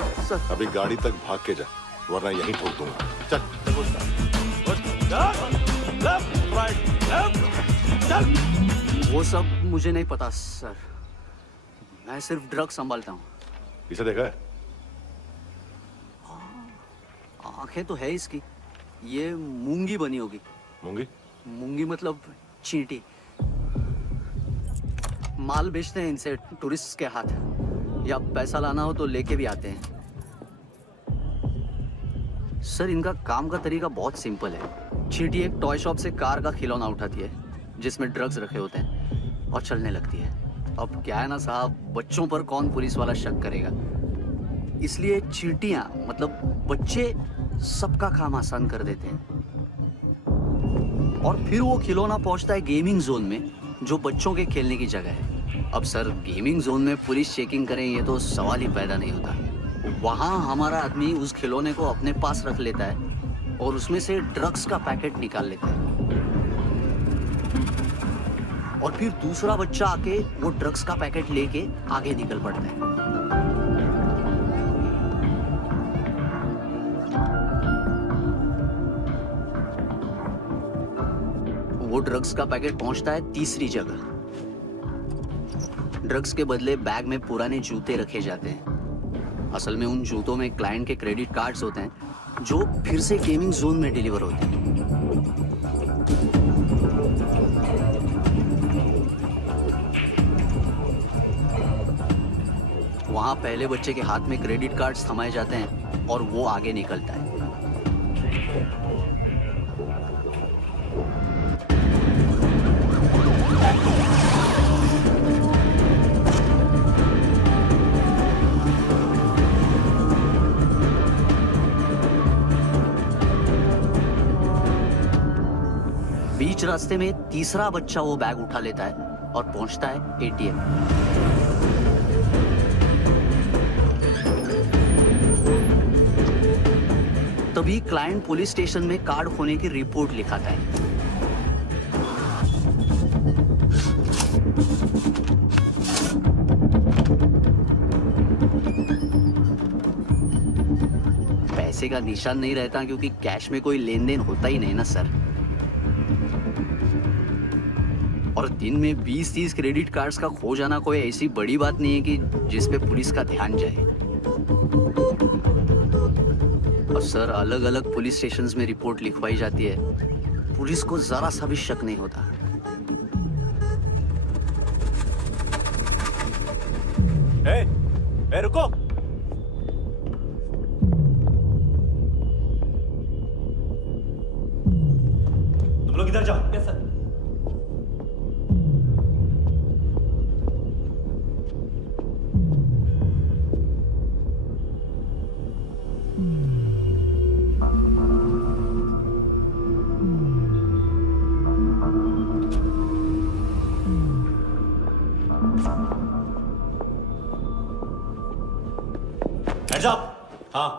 अभी गाड़ी तक भाग के जा, वरना यहीं ठोक दूंगा। चल। वो सब मुझे नहीं पता सर, मैं सिर्फ ड्रग संभालता हूँ। इसे देखा है? आंखें तो है इसकी, ये मूंगी बनी होगी। मूंगी? मूंगी मतलब चींटी। माल बेचते हैं इनसे टूरिस्ट के हाथ, या पैसा लाना हो तो लेके भी आते हैं। सर इनका काम का तरीका बहुत सिंपल है। चींटी एक टॉय शॉप से कार का खिलौना उठाती है जिसमें ड्रग्स रखे होते हैं और चलने लगती है। अब क्या है ना साहब, बच्चों पर कौन पुलिस वाला शक करेगा, इसलिए चींटियां मतलब बच्चे सबका काम आसान कर देते हैं। और फिर वो खिलौना पहुंचता है गेमिंग जोन में, जो बच्चों के खेलने की जगह है। अब सर गेमिंग जोन में पुलिस चेकिंग करें ये तो सवाल ही पैदा नहीं होता। वहां हमारा आदमी उस खिलौने को अपने पास रख लेता है और उसमें से ड्रग्स का पैकेट निकाल लेता है, और फिर दूसरा बच्चा आके वो ड्रग्स का पैकेट लेके आगे निकल पड़ता है। वो ड्रग्स का पैकेट पहुंचता है तीसरी जगह। ड्रग्स के बदले बैग में पुराने जूते रखे जाते हैं। असल में उन जूतों में क्लाइंट के क्रेडिट कार्ड्स होते हैं जो फिर से गेमिंग जोन में डिलीवर होते हैं। वहां पहले बच्चे के हाथ में क्रेडिट कार्ड्स थमाए जाते हैं और वो आगे निकलता है। बीच रास्ते में तीसरा बच्चा वो बैग उठा लेता है और पहुंचता है एटीएम। तभी क्लाइंट पुलिस स्टेशन में कार्ड खोने की रिपोर्ट लिखाता है। पैसे का निशान नहीं रहता क्योंकि कैश में कोई लेन देन होता ही नहीं ना सर। और दिन में 20-30 क्रेडिट कार्ड्स का खो जाना कोई ऐसी बड़ी बात नहीं है कि जिस पे पुलिस का ध्यान जाए। और सर अलग अलग पुलिस स्टेशंस में रिपोर्ट लिखवाई जाती है, पुलिस को जरा सा भी शक नहीं होता। ए, रुको। तुम लोग इधर जाओ। Yes sir. Hands up! हाँ।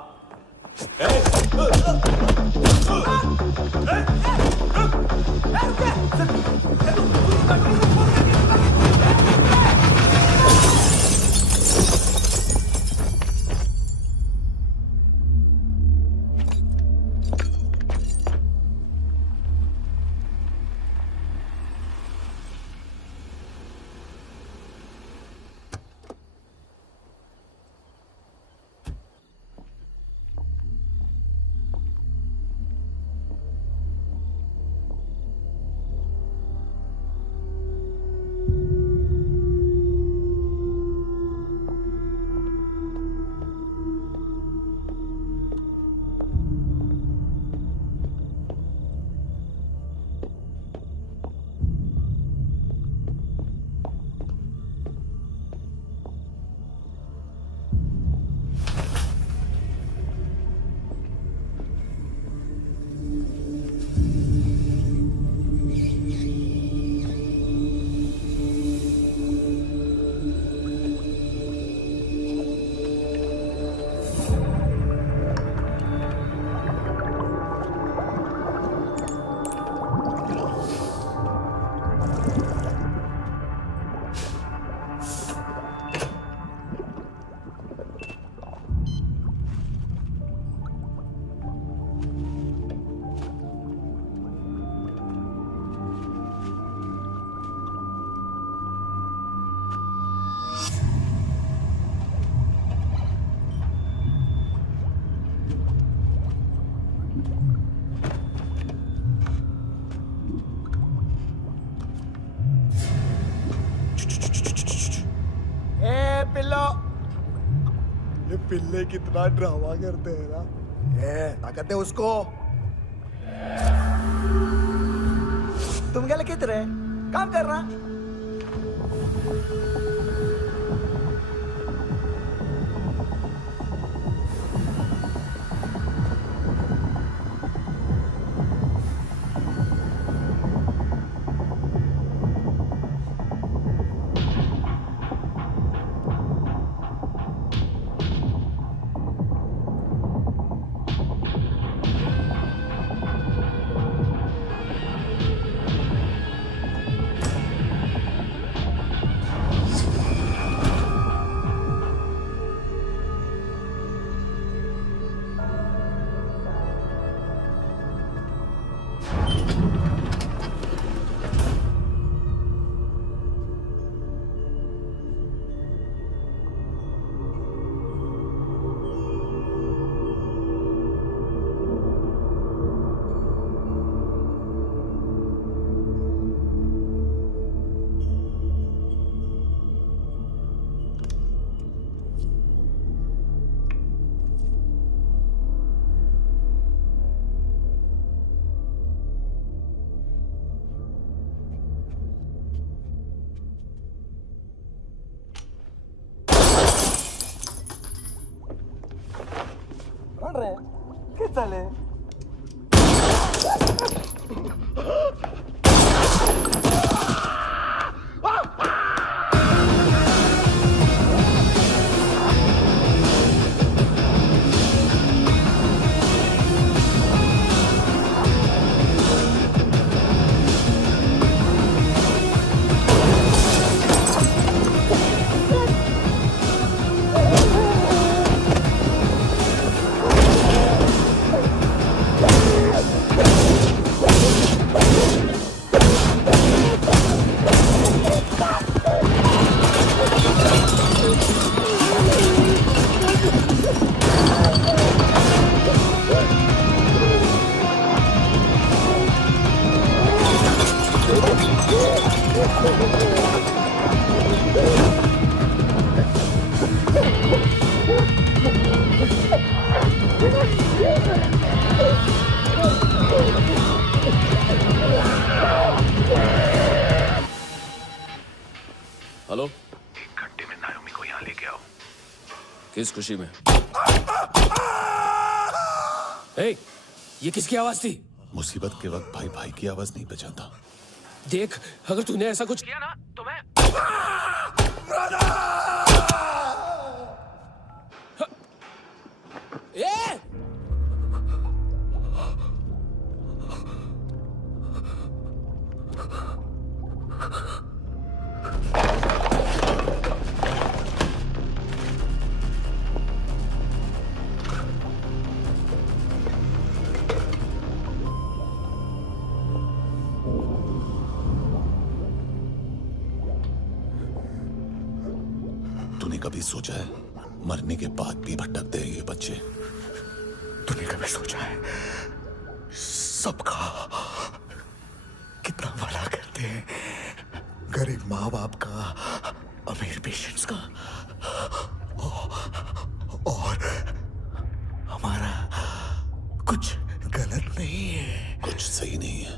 पिल्ले कितना ड्रामा करते हैं ना। ताकत दे उसको। तुम क्या लिखित रहे? काम कर रहा। ¿Qué tal? हेलो, 1 घंटे में नायोमी को यहाँ लेके आओ। किस खुशी में? हे, ये किसकी आवाज थी? मुसीबत के वक्त भाई भाई की आवाज नहीं बचाता। देख, अगर तूने ऐसा कुछ किया ना तो मैं ए! तूने कभी सोचा है मरने के बाद भी भटकते हैं ये बच्चे? तूने कभी सोचा है सबका कितना भला करते हैं? गरीब माँ बाप का, अमीर पेशेंट्स का, और हमारा कुछ गलत नहीं है, कुछ सही नहीं है।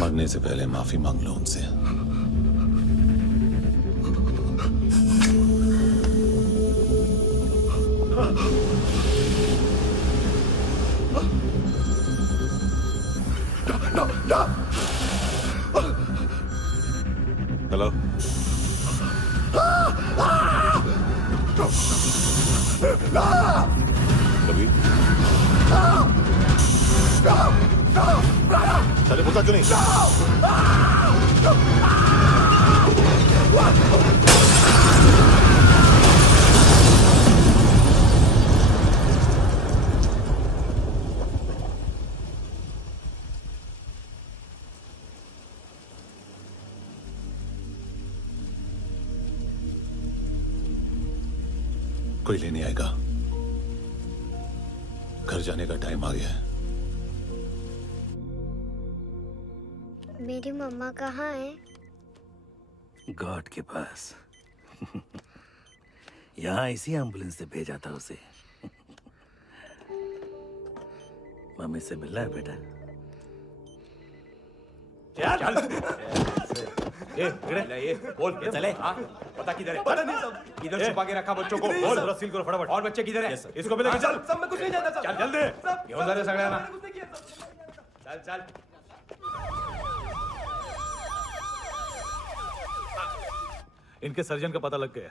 मरने से पहले माफी मांग लो उनसे। हेलो, कभी चले पूछा क्यों नहीं? कोई लेने आएगा? घर जाने का टाइम आ गया है। मेरी मम्मा कहाँ है? गॉड के पास। यहाँ इसी एम्बुलेंस से भेजा था उसे। मम्मी से मिलना है बेटा। चल ये बोल चले हाँ पता किधर है? पता नहीं सब इधर छुपा के रखा बच्चों को। बोल पूरा सील करो फटाफट। और बच्चे किधर है? इसको भी लेके चल। सब में कुछ नहीं जानता। चल जल्दी घेऊन जा रे सगळ्यांना। चल चल इनके सर्जन का पता लग गया।